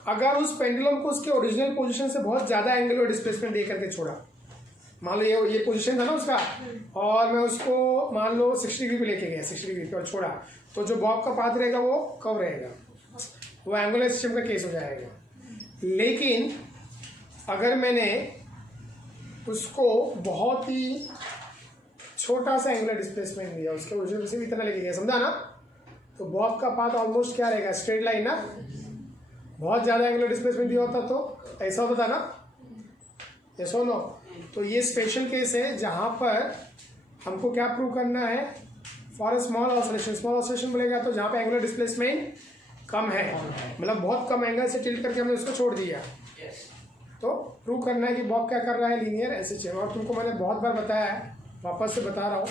अगर उस पेंडुलम को उसके ओरिजिनल पोजीशन से बहुत ज़्यादा एंगुलर डिस्प्लेसमेंट दे करके छोड़ा, मान लो ये पोजीशन था ना उसका, और मैं उसको मान लो 60 डिग्री पे लेके गया, 60 डिग्री पे और छोड़ा, तो जो बॉब का पाथ रहेगा वो कब रहेगा? वो एंगुलर सिस्टम का केस हो जाएगा। लेकिन अगर मैंने उसको बहुत ही छोटा सा एंगुलर डिस्प्लेसमेंट दिया, उसके ओरिजिनल से भी इतना लेके गया, समझा ना, तो बॉब का पाथ ऑलमोस्ट क्या रहेगा? स्ट्रेट लाइन ना। बहुत ज़्यादा एंगुलर डिस्प्लेसमेंट दिया होता तो ऐसा होता था ना, यस और नो। तो ये स्पेशल केस है जहाँ पर हमको क्या प्रूव करना है? For a small oscillation. Small oscillation बोलेगा तो जहाँ पे एंगुलर डिस्प्लेसमेंट कम है, मतलब बहुत कम एंगल से टिल्ट करके हमने उसको छोड़ दिया, तो प्रूव करना है कि बॉब क्या कर रहा है? Linear SHM. और तुमको मैंने बहुत बार बताया है, वापस से बता रहा हूँ,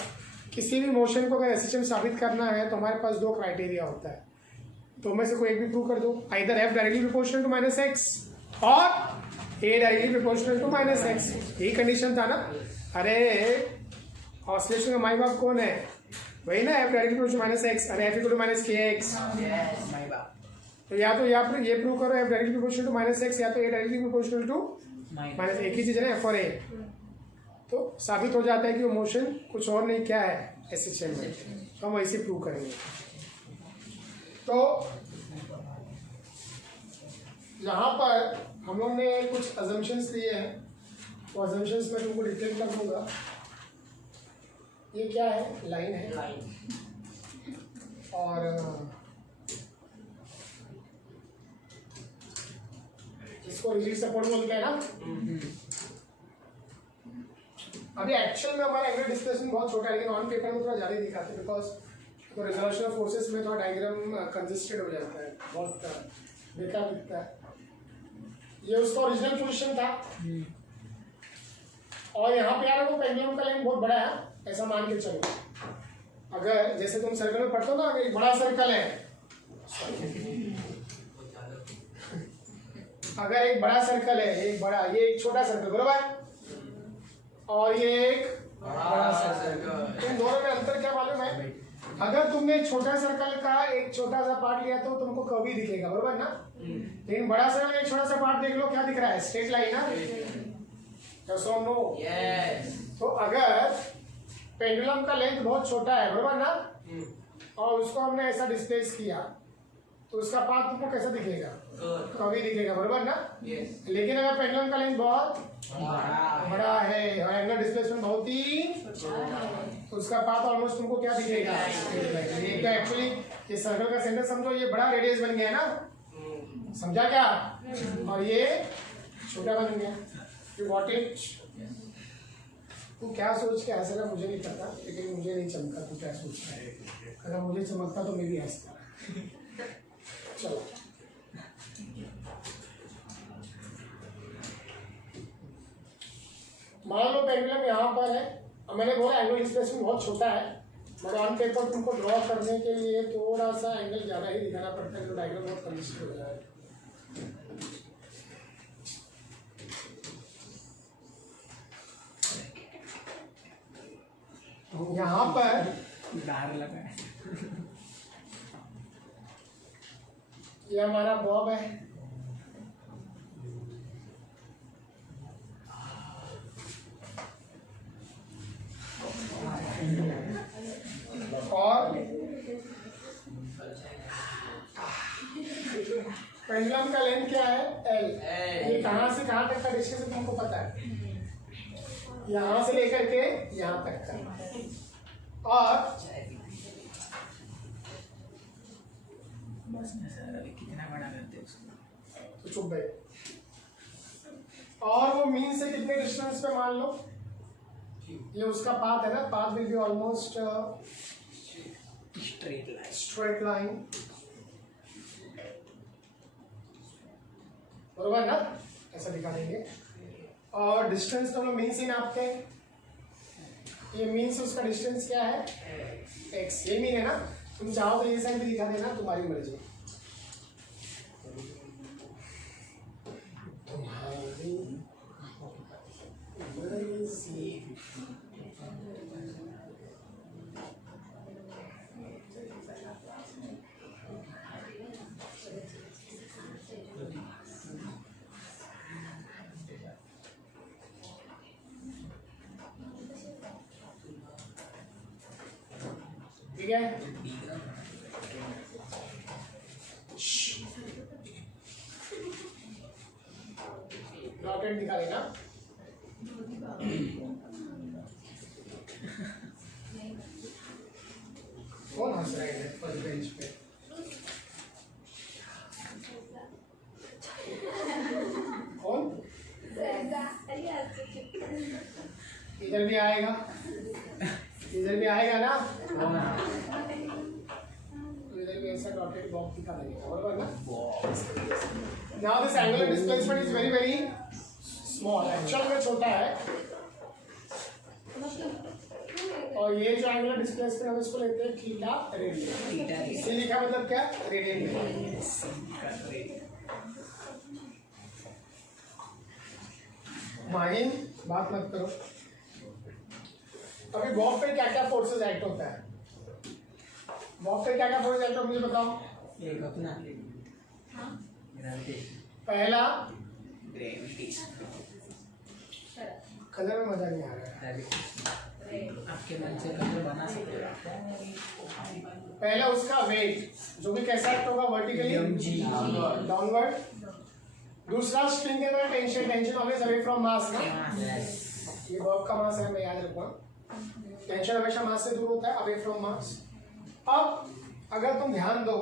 किसी भी मोशन को अगर एसएचएम साबित करना है तो हमारे पास दो क्राइटेरिया होता है, तो मैं से कोई एक भी प्रूव कर दो। Either F directly proportional to minus x और a directly proportional to minus x. यही कंडीशन था ना। अरे ऑसिलेशन का माई बाप कौन है? वही ना, F directly proportional minus x. अरे F equal to minus k x. तो या तो ये प्रूव करो F directly proportional to minus x, या तो a directly proportional to minus. एक ही चीज है ना, एफ और ए। तो साबित हो जाता है कि वो मोशन कुछ और नहीं, क्या है? एसएचएम में। तो हम वैसे प्रूव करेंगे। तो यहाँ पर हम लोग ने कुछ अजम्पशंस लिए हैं, वो अजम्पशंस में तुमको डिटेल कर दूंगा। ये क्या है? लाइन है। और इसको रिजिड सपोर्ट बोलते हैं ना। अभी एक्चुअल में हमारा एंगुलर डिस्प्लेसमेंट बहुत छोटा है, लेकिन ऑन पेपर में थोड़ा ज़्यादा दिखाते हैं, बिकॉज तो रिजोल्यूशन ऑफ फोर्सेस में थोड़ा डायग्राम कंजेस्टेड हो जाता है, बहुत बेकार दिखता है। ये उसका ओरिजिनल पोजीशन था, और यहाँ पे यार वो पेंडुलम का लाइन बहुत बड़ा है, ऐसा मान के चलो। अगर जैसे तुम सर्कल में पढ़ते हो ना, एक बड़ा सर्कल है, अगर एक बड़ा सर्कल है, एक बड़ा, ये एक छोटा सर्कल बराबर, और ये एक बड़ा सर्कल, इन दोनों में अंतर क्या मालूम है? अगर तुमने छोटा सर्कल का एक छोटा सा पार्ट लिया तो तुमको कर्वी दिखेगा, बरोबर ना। लेकिन बड़ा सर्कल का एक छोटा सा पार्ट देख लो, क्या दिख रहा है? स्ट्रेट लाइन ना। नो तो अगर पेंडुलम का लेंथ बहुत छोटा है, बरोबर ना, और उसको हमने ऐसा डिस्प्लेस किया तो उसका पाथ तुमको कैसा दिखेगा? कर्वी दिखेगा, बरोबर ना। लेकिन अगर पेंडुलम का लेंथ बहुत बड़ा है और एंगुलर डिस्प्लेसमेंट बहुत ही, तो उसका पाथ ऑलमोस्ट तुमको क्या दिखेगा? ये तो एक्चुअली ये सर्कल का सेंटर समझो, ये बड़ा रेडियस बन गया ना, समझा क्या? और ये छोटा बन गया। व्हाट इट, तू क्या सोच के हंस रहा मुझे नहीं पता, लेकिन मुझे नहीं चमका तू क्या सोच रहा है। अगर मुझे चमकता तो मैं भी हंसता। चलो मान लो पेंडुलम यहाँ पर है, अब मैंने बोला एंगुलर डिस्प्लेसमेंट बहुत छोटा है, बट ऑन पेपर तुमको ड्रॉ करने के लिए थोड़ा सा एंगल ज़्यादा ही दिखाना पड़ता है, तो डायग्राम बहुत कंजेस्टेड हो जाए। यहाँ पर दार लगा है। ये हमारा बॉब है, और पेंडुलम का लेंथ क्या है? एल। ये कहाँ से कहाँ तक का डिस्टेंस है तुमको पता है? यहाँ से लेकर के यहाँ तक का। और बस ना सर, अभी कितना बड़ा करते हैं उसको? तो चुप भाई। और वो मीन से कितने डिस्टेंस पे मान लो? ये उसका पाथ है ना, path will be almost straight line, बरोबर ना? ऐसा दिखा देंगे। और डिस्टेंस तो हम लोग मीन से नापते हैं। ये मीन से उसका डिस्टेंस क्या है? x। ये मीन है ना, तुम चाहो तो ये साइड भी दिखा देना, तुम्हारी मर्जी। ठीक है, डॉटेड दिखा देना। कौन हंस रहा है फर्स्ट बेंच पे? कौन? इधर भी आएगा, इधर भी आएगा ना? इधर भी ऐसा डॉटेड बॉक्स दिखा देगा, बराबर ना? Now this angular displacement is very very small, actual में छोटा है। और ये जो एंगुलर डिस्प्लेसमेंट हम इसको लेते हैं थीटा रेडियन। इसे लिखा मतलब क्या? रेडियन में। माहिन बात मत करो। अभी बॉब पे क्या क्या फोर्सेस एक्ट होता है? बॉब पे क्या क्या फोर्सेस एक्ट होता है मुझे बताओ। एक अपना पहला ग्रेविटी, कलर में मजा नहीं आ रहा है। आपके मन से कलर बना सकते हो। पहला उसका वेट जो भी कैसा एक्ट होगा? Vertically downward. दूसरा स्ट्रिंग के अंदर tension, tension always away from mass ना। ये बॉब का मास है, मैं याद रखूंगा। टेंशन हमेशा मास से दूर होता है, अवे फ्रॉम मास। अब अगर तुम ध्यान दो,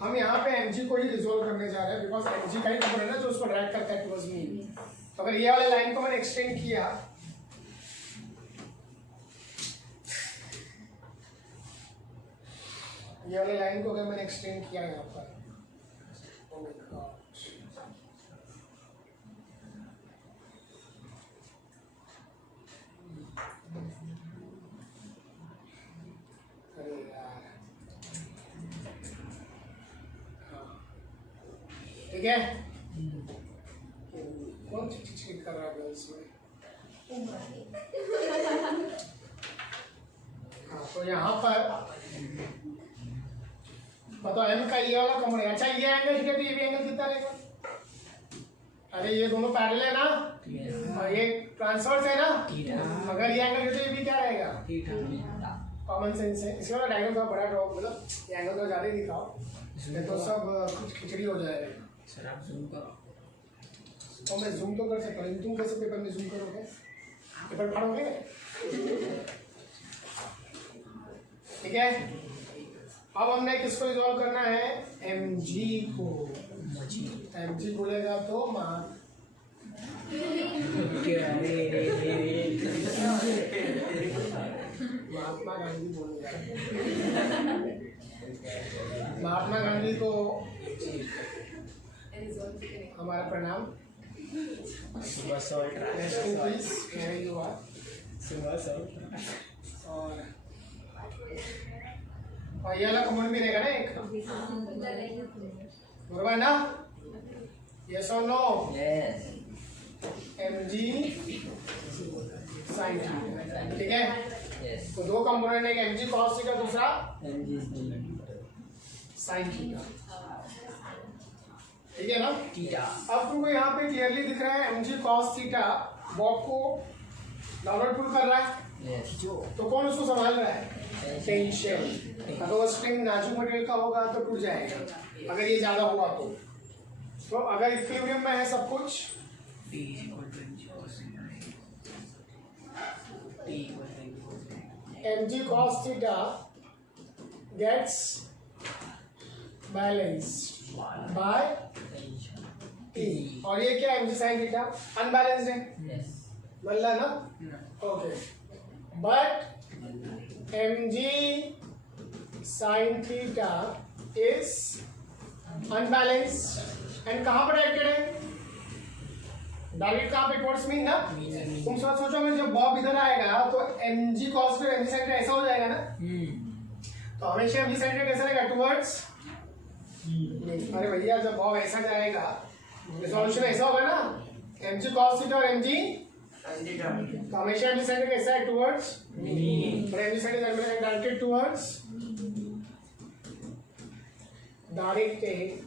हम यहाँ पे mg को ही रिजोल्व करने जा रहे हैं, बिकॉज mg का ही नंबर है ना जो उसको ड्रैग करता है टुवर्ड्स मी। तो अगर ये वाले लाइन को मैंने एक्सटेंड किया, ये वाले लाइन को अगर मैंने एक्सटेंड किया यहाँ पर, oh my God, अरे यार, ठीक है? कौन चिक कर रहा है इसमें? हाँ, तो यहाँ पर बताओ m का ये वाला कॉमन है। अच्छा ये एंगल ठीक है, तो ये भी एंगल कितना रहेगा? अरे ये दोनों पैरेलल है ना, और ये ट्रांसवर्स है ना। अगर ये एंगल है तो ये भी क्या रहेगा? कॉमन सेंस है। इसके वाला डायग्राम थोड़ा बड़ा ड्रॉ, मतलब ये एंगल तो ज़्यादा ही दिखाओ, तो सब कुछ खिचड़ी हो जाएगा। सर आप जूम करो। तो मैं जूम तो कर सकता हूँ, तुम कैसे पेपर में जूम करोगे? पेपर फाड़ोगे? ठीक है, अब हमने किसको रिजॉल्व करना है? mg को। mg बोलेगा तो महात्मा गांधी बोलेगा। महात्मा गांधी को हमारा प्रणाम। सुबह सॉल्ट और ये वाला कॉमन भी रहेगा ना एक, बराबर ना? यस और नो? mg sin थीटा, ठीक है? Yes. तो दो कंपोनेंट है, एक mg cos थीटा, दूसरा mg sin थीटा, ठीक है ना? थीटा। अब तुमको यहाँ पे क्लियरली दिख रहा है mg cos थीटा बॉब को डाउनवर्ड पुल कर रहा है। Yes. तो कौन उसको संभाल रहा है? टेंशन। अगर वो स्ट्रिंग नाजुक मटेरियल का होगा तो टूट जाएगा, अगर ये ज्यादा हुआ तो अगर इक्विलिब्रियम में है सब कुछ, T equal to mg cos theta. T equal to mg cos theta. mg cos theta gets balanced by T, और ये क्या है? mg sin theta अनबैलेंस्ड है, Yes. मतलब ना? No. Okay, but mg sin theta is unbalanced and कहाँ पर directed है? डायरेक्ट कहाँ पे? टुवर्ड्स मीन ना? तुम सोचोगे जब बॉब इधर आएगा तो mg cos पे mg sin theta ऐसा हो जाएगा ना? तो हमेशा mg sin theta कैसा रहेगा? टुवर्ड्स। अरे भैया जब बॉब ऐसा जाएगा रिजोल्यूशन ऐसा होगा ना, mg cos theta और mg तो हमेशा mg sin theta कैसा है? Towards. but mg sin theta is directed towards, directed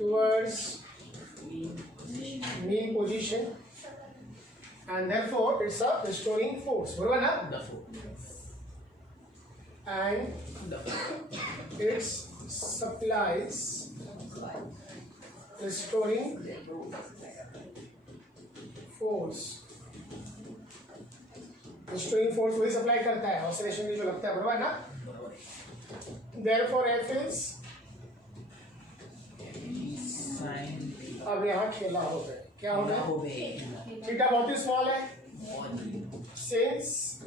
towards mean position and therefore it's a restoring force, बरोबर ना? The four. and The it supplies restoring force, restoring force वही supply करता है oscillation में जो लगता है, बरोबर ना? therefore F is, sin अब यहाँ खेला हो गया, क्या हो गया? हो गए। थीटा बहुत ही स्मॉल है, और since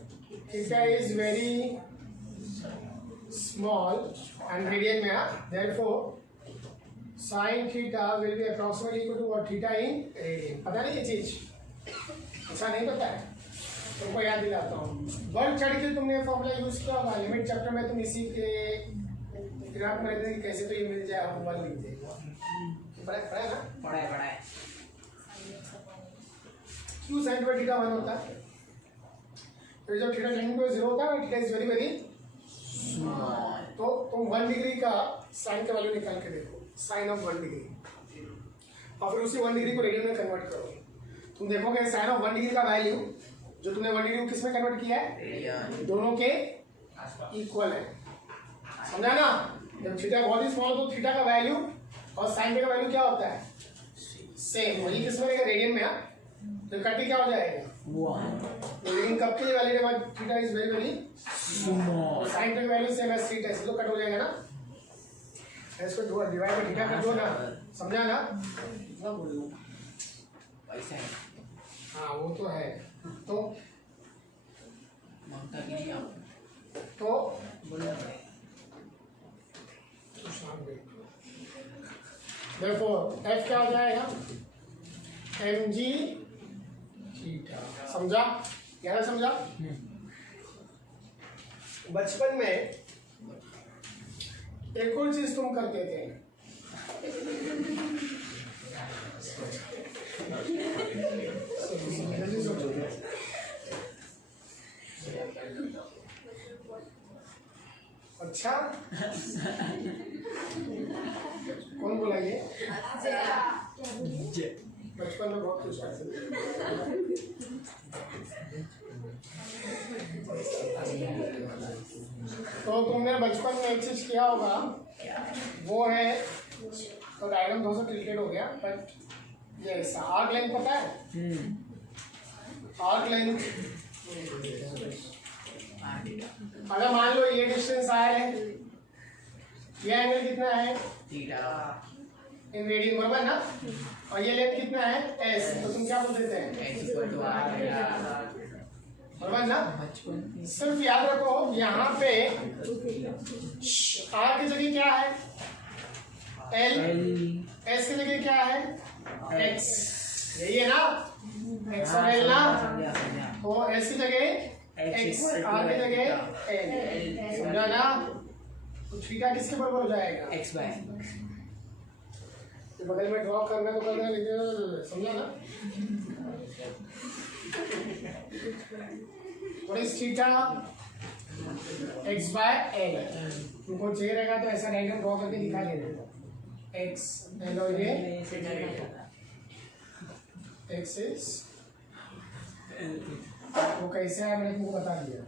theta is very small and radian में है, therefore sin theta will be approximately equal to what? theta in radian। पता नहीं ये चीज? ऐसा नहीं पता है? तुमको याद दिलाता हूँ, बढ़ चढ़ के तुमने फॉर्मूला यूज किया होगा लिमिट चैप्टर में, तुम इसी के ग्राफ में रहते हैं कि कैसे तो ये मिल जाए, हम वन लिख देंगे, पढ़ा है ना? पढ़ा है। क्यों साइन बाय थीटा 1 होता है? तो जब थीटा टेंडिंग टू 0 होता है, theta is very very small. तो तुम 1 डिग्री का साइन का वैल्यू निकाल के देखो, साइन ऑफ 1 डिग्री, और फिर उसी 1 डिग्री को रेडियन में कन्वर्ट करो, तुम देखोगे साइन ऑफ 1 डिग्री का वैल्यू जो तुमने 1 डिग्री को किस में कन्वर्ट किया है? दोनों के इक्वल है, समझा ना? जब थीटा बहुत ही स्मॉल हो तो थीटा का वैल्यू और साइन का वैल्यू क्या होता है? सेम। वही किस में रहेगा? रेडियन में। तो कट के क्या हो जाएगा? 1। लेकिन कब के लिए वैल्यू है? Theta is very very small. Sine का वैल्यू सेम एज थीटा, इसलिए कट हो जाएगा ना? इसको दो डिवाइड बाय थीटा कर दो ना, समझा ना? पैसा है। हाँ वो तो है। तो ममता की नहीं आओ। तो बोलना पड़ेगा। therefore f क्या हो जाएगा? mg theta. समझा? क्या समझा? बचपन में एक और चीज तुम करते थे, अच्छा कौन बोला ये? बचपन में बहुत कुछ करते थे। तो तुमने बचपन में एक चीज किया होगा, वो है तो डायग्राम थोड़ा सा टिल्टेड हो गया, बट ये ऐसा आर्क लेंथ पता है? आर्क लेंथ अगर मान लो ये डिस्टेंस आया है, ये एंगल कितना है? थीटा इन रेडियन, बराबर ना? और ये लेंथ कितना है? एस। तो तुम क्या बोल देते हैं? बराबर ना? सिर्फ याद रखो यहाँ पे आर की जगह क्या है? एल। एस की जगह क्या है? एक्स। यही है ना? एक्स और एल ना? तो एस की जगह एक्स, आर की जगह एल, समझा ना? तो थीटा किसके बराबर हो जाएगा? X by. बगल में ड्रॉ करना तो करना, लेकिन समझा ना? What is theta? X by L. तुमको चाहिए रहेगा तो ऐसा डायग्राम ड्रॉ करके दिखा लेना। X L और ये X is वो कैसे है मैंने तुमको बता दिया।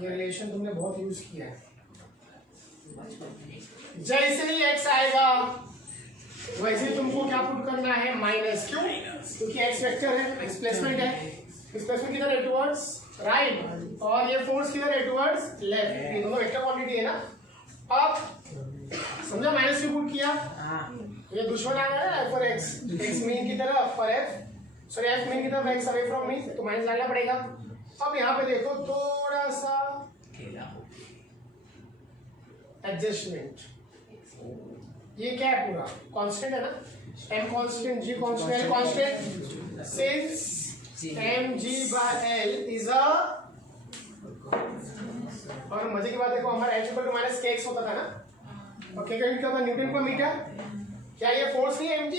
ये रिलेशन तुमने बहुत यूज किया है। जैसे ही x आएगा वैसे तुमको क्या पुट करना है माइनस, क्यों? क्योंकि x वेक्टर है, डिस्प्लेसमेंट है, डिस्प्लेसमेंट किधर है टुवर्ड्स राइट, और ये फोर्स किधर है टुवर्ड्स लेफ्ट, ये दोनों वेक्टर क्वांटिटी है ना। अब समझा माइनस क्यों पुट किया, ये दुश्मन आ गया ना फॉर x, x मीन की तरफ for f sorry f mean की तरफ x अवे फ्रॉम मीन, तो माइनस डालना पड़ेगा। अब यहाँ पे देखो थोड़ा सा एडजस्टमेंट, ये क्या है पूरा कांस्टेंट है ना, m constant g constant l constant, since mg by l is a, और मजे की बात देखो हमारा h equal to minus kx होता था ना, और k का यूनिट क्या था न्यूटन पर मीटर, क्या ये फोर्स नहीं है mg,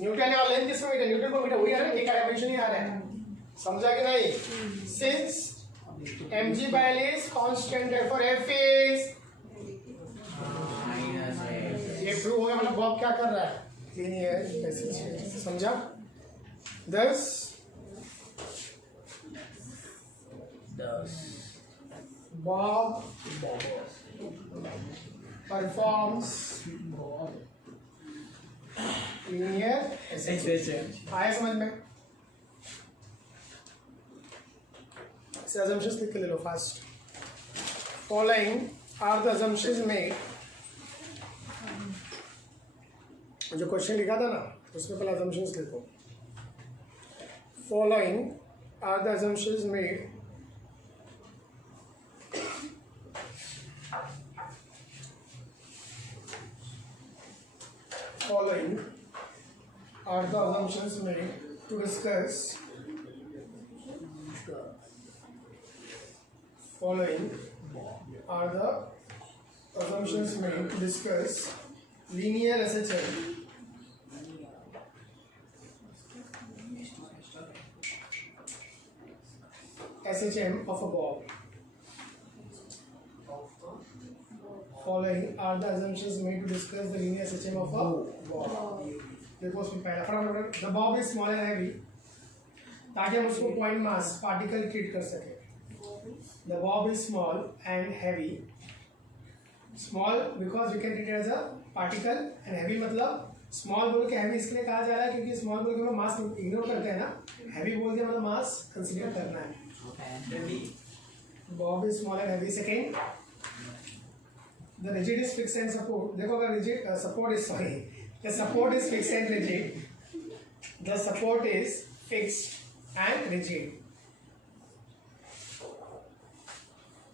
न्यूटन है और लेंथ किसमें मीटर, न्यूटन पर मीटर वही आ रहा है, k का डायमेंशन ही आ रहा है, समझा कि नहीं। Since mg by l is constant therefore f is, ये प्रूव हो गया, मतलब बॉब क्या कर रहा है लीनियर पैसेज, समझा। thus Bob performs linear आया समझ में, इसे assumptions लिख के ले लो fast. Following are the assumptions made, जो क्वेश्चन लिखा था ना उसमें पहले assumptions लिखो। Following are the assumptions made following are the assumptions made to discuss following are the assumptions made to discuss linear SHM of a bob. Following are the assumptions made to discuss the linear SHM of a bob. देखो उसमें पहला फटाफट, the bob is small and heavy, ताकि हम उसको point mass particle treat कर सके। The bob is small and heavy, small because we can treat it as a particle and heavy मतलब स्मॉल बोल के हैवी इसलिए कहा जा रहा है क्योंकि स्मॉल बोल के हम मास इग्नोर करते हैं ना, हैवी बोल के मतलब मास कंसीडर करना है। Bob is small and heavy. Second, the rigid is fix and support. देखो अगर rigid support is sorry the support is fix and rigid, the support is fixed and rigid.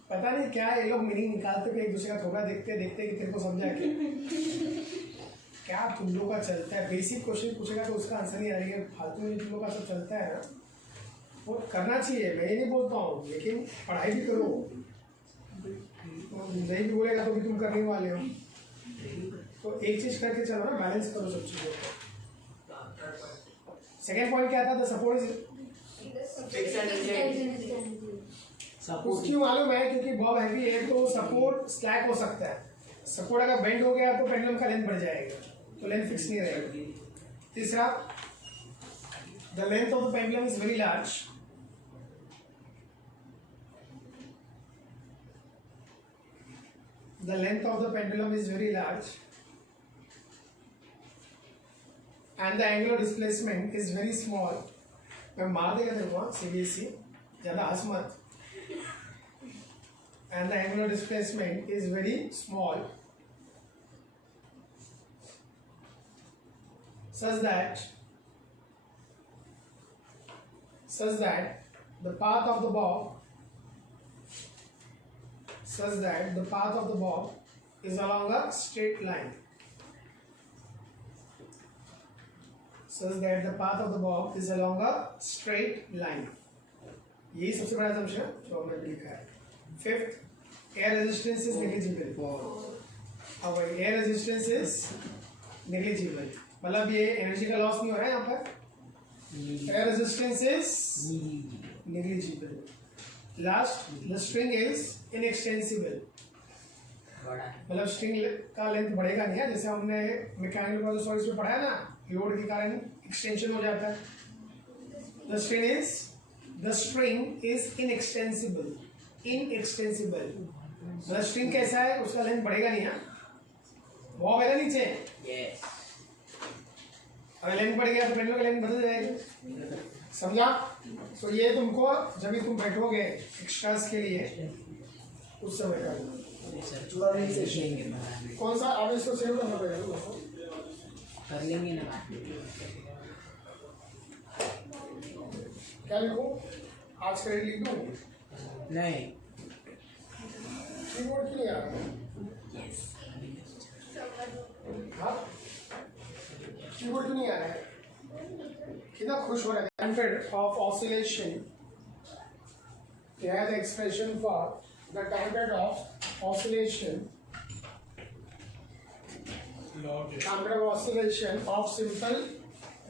पता नहीं क्या ये लोग मीनिंग निकालते हुए एक दूसरे का थोड़ा देखते देखते कि तेरे को समझा क्या तुम लोग का चलता है। बेसिक क्वेश्चन पूछेगा तो उसका आंसर नहीं आ रही है, फालतू में तुम लोग का सब चलता है ना, वो करना चाहिए, मैं ये नहीं बोलता हूँ, लेकिन पढ़ाई भी करो, नहीं भी बोलेगा तो भी तुम करने वाले हो, तो एक चीज करके चलो ना, बैलेंस करो सब चीज़ों को। सेकेंड पॉइंट क्या था, द सपोर्ट इज क्यों मालूम है, क्योंकि बॉब हैवी है तो सपोर्ट स्लैक हो सकता है। सपोर्ट अगर बेंड हो गया तो पेंडुलम का लेंथ बढ़ जाएगा, तो लेंथ फिक्स नहीं रहेगी। तीसरा, the length of the pendulum is very large, the length of the pendulum is very large and the angular displacement is very small. मैं मार देगा तेरे को सीबीएसई, ज्यादा हंस मत। And the angular displacement is very small, such that the path of the bob is along a straight line. यही सबसे बड़ा assumption है जो हमने लिखा है। Fifth, air resistance is negligible. अब air resistance is negligible, मतलब ये एनर्जी का लॉस नहीं हो रहा है यहाँ पर, Air resistance is negligible. Last, the string is inextensible. मतलब स्ट्रिंग का लेंथ बढ़ेगा नहीं है, जैसे हमने मैकेनिकल प्रोसेस में पढ़ा है ना, लोड के कारण एक्सटेंशन हो जाता है. The string is inextensible. मतलब स्ट्रिंग कैसा है, उसका लेंथ बढ़ेगा नहीं है, वो है ना नीचे. अगर लेंथ बढ़ गया तो पेंडुलम का लेंथ बदल जाएगा. समझा? तो ये तुमको जब भी तुम बैठोगे एक्स्ट्रास के लिए उस समय का कौन सा आप इसको सेव करना पड़ेगा. कर लेंगे ना. क्या लिखूं? आज क्रेडिट लिख दूं? नहीं. कीबोर्ड क्यों नहीं आ रहा? हाँ, कीबोर्ड क्यों नहीं आ रहा है? कितना खुश हो रहा है. Method of oscillation. Here the expression for the method of oscillation. Method of oscillation of simple.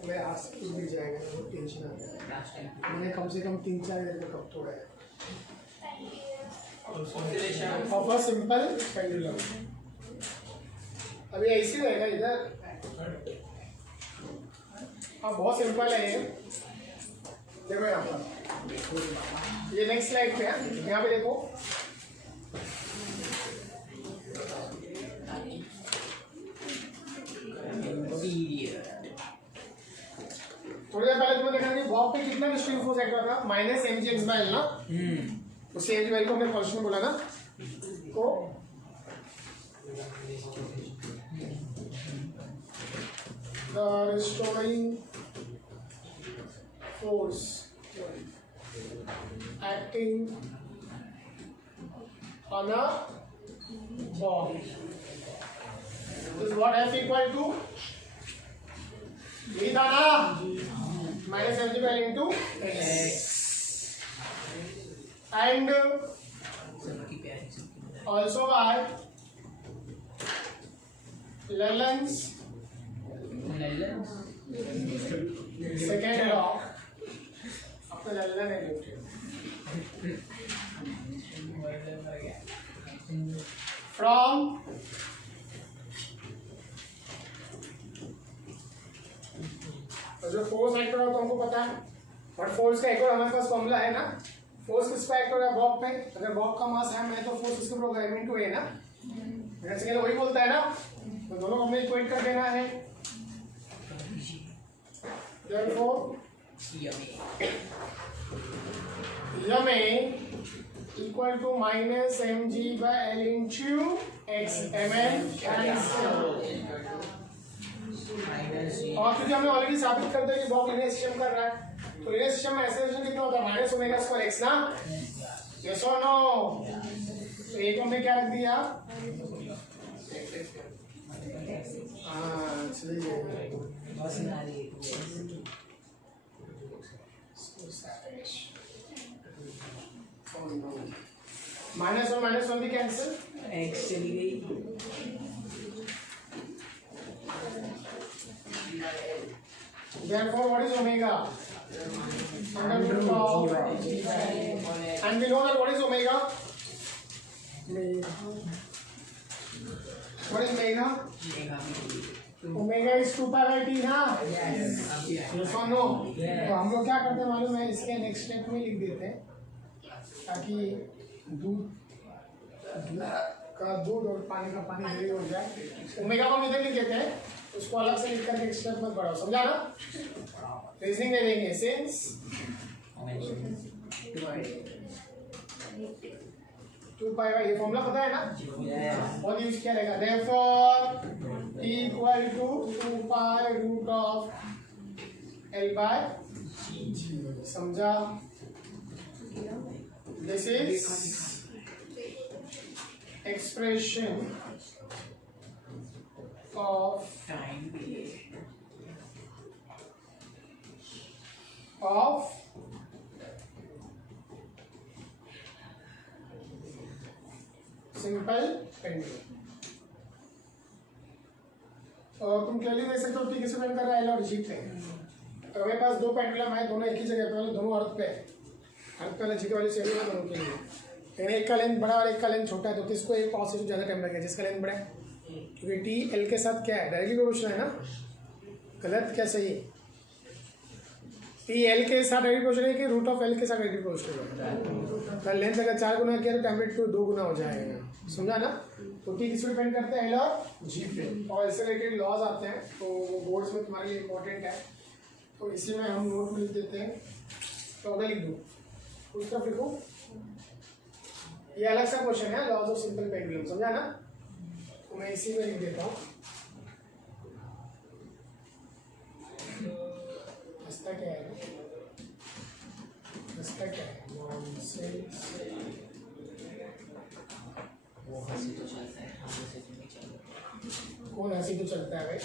मैं आज कुछ भी जाएगा, टेंशन आ गया. मैंने कम से कम 3-4 दिन में कब तोड़ा है. Oscillation of a simple pendulum. अभी ऐसे रहेगा इधर. हाँ, बहुत सिंपल है ये. देखो यहाँ पर, ये नेक्स्ट स्लाइड पे है, यहाँ पे देखो. थोड़ी देर पहले तुम्हें देखा कि बॉब पे कितना डिस्ट्रीम फोर्स एक्ट था, -mgx/L ना. उससे mg वैल्यू को हमने कांस्टेंट बोला ना. तो the restoring force acting on a ball is what F equal to V था ना, -mg/L into x, and also by Leland's second law. आपको लेलन है from जो फोर्स एक्ट हो रहा है तो हमको पता है, बट फोर्स का एक और हमारे पास फॉर्मूला है ना. फोर्स किस पे एक्ट हो रहा है? बॉब पे. अगर बॉब का मास है तो फोर्स किसके प्रोग्राम इनटू ए ना. जैसे वही बोलता है ना, तो दोनों को हमें इक्वेट कर देना है. Therefore, यमे equal to -mg/L into x. mn cancel. और क्योंकि हमने ऑलरेडी साबित कर दिया कि बॉब लिनियर सिस्टम कर रहा है, तो लिनियर सिस्टम में एक्सेलरेशन कितना होता है? -ω² ना. यस और नो? तो एक हमने क्या रख दिया? हाँ, चलिए. -1 भी कैंसिल. एक्स चली गई. Therefore, what is omega? Under root of. And we know that what is omega? What is omega? Omega is 2π/T ना. Yes or no? तो हम लोग क्या करते हैं मालूम है? इसके नेक्स्ट स्टेप में लिख देते हैं ताकि दूध और पानी का पानी रेडी हो जाए. ओमेगा को इधर लिख देते हैं, उसको अलग से लिख करके स्टेप मत बढ़ाओ. समझा ना? रीजनिंग में देंगे सिंस 2π ये फॉर्मूला पता है ना, और यूज किया रहेगा. Therefore T equal to 2π√L/G. समझा? This is expression of time of simple pendulum. और तुम क्लियरली देख सकते हो टी किसे डिपेंड कर रहा है? एल और जी पे. तो मेरे पास दो पेंडुलम है, दोनों एक ही जगह पे, दोनों अर्थ पे है। अर्थ पे वाला जी का वैल्यू सेम है दोनों के लिए, लेकिन एक का लेंथ बड़ा और एक का लेंथ छोटा है, तो किसको एक कॉस से ज़्यादा टाइम लगेगा? जिसका लेंथ बड़ा है, क्योंकि टी एल के साथ क्या है, डायरेक्टली प्रोपोर्शनल है ना। गलत क्या सही? टी एल के साथ डायरेक्टली प्रोपोर्शनल है कि रूट ऑफ एल के साथ डायरेक्टली प्रोपोर्शनल है? लेंथ अगर 4 गुना किया तो टेम्परेचर 2 गुना हो जाएगा, समझा ना। तो टी किस पे डिपेंड करता है? एल और जी पे। और इससे रिलेटेड लॉज आते हैं, तो वो बोर्ड्स में तुम्हारे लिए इंपॉर्टेंट है, तो इसी में हम नोट में लिख देते हैं। तो अगर लिख दूँ उस तरफ लिखूँ, ये अलग सा क्वेश्चन है, लॉज ऑफ सिंपल पेंडुलम, समझा ना। तो मैं इसी में लिख देता हूँ। रास्ता क्या है? रास्ता क्या है? वो हंसी तो चलता है, हम हंसी तो नहीं चलता। कौन हंसी तो चलता है भाई?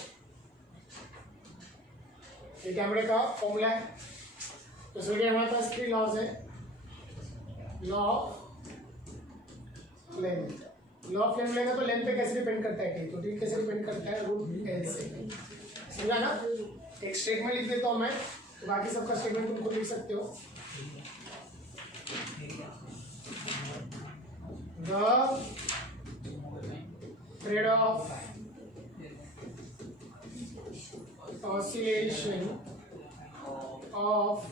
ये कैमरे का फॉर्मूला है, तो इसलिए हमारे पास 3 लॉज है। Law of length, law of length लेगा तो लेंथ पे कैसे डिपेंड करता है? तो टी कैसे डिपेंड करता है? रूट एल से, समझा ना। एक स्टेटमेंट लिख देता हूँ मैं, तो बाकी सबका स्टेटमेंट तुम खुद लिख सकते हो। The trade off oscillation of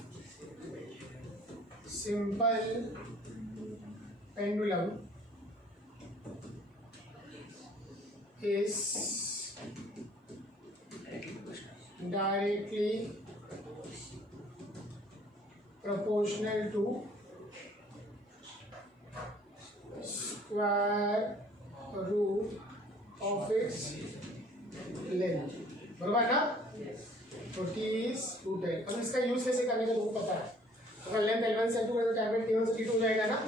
simple pendulum is directly proportional to square root of its length, बराबर ना। तो टी इज रूट एल। अब इसका यूज कैसे करने का तुमको पता है। अगर लेंथ L1 से L2 है तो टेम्परेचर T1 से T2 हो जाएगा ना,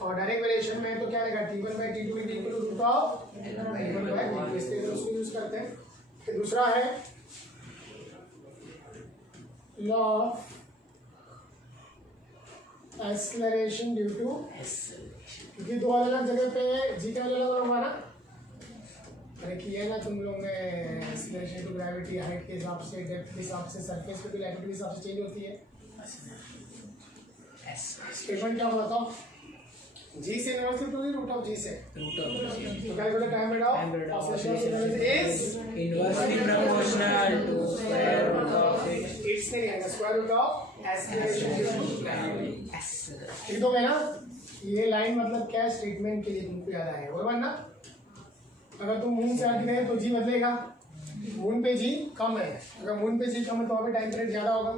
और डायरेक्ट वेरिएशन में तो क्या रहेगा? T1 by T2 is equal to root of L1 by T2, इसलिए तो उसको यूज करते हैं। फिर दूसरा है law of acceleration due to, क्योंकि दो अलग अलग जगह पे जी का अलग अलग होगा ना। अरे किया ना तुम लोग ने, एक्सेलरेशन टू ग्रेविटी, हाइट के हिसाब से, डेप्थ के हिसाब से, सरफेस पे भी लाइट के हिसाब से चेंज होती है। स्टेटमेंट क्या बताओ? जी से inversely to root of g से, रूट ऑफ तो calculate time of oscillation is inversely proportional to square root of its नहीं आएगा, square root of acceleration due to gravity. ठीक हो गया ना। ये लाइन मतलब क्या है स्टेटमेंट के लिए तुमको याद आएगा, बराबर ना। अगर तुम मून से आगे गए तो जी बदलेगा, मून पे जी कम है, अगर मून पे जी कम है तो वहाँ पे टाइम पीरियड ज़्यादा होगा,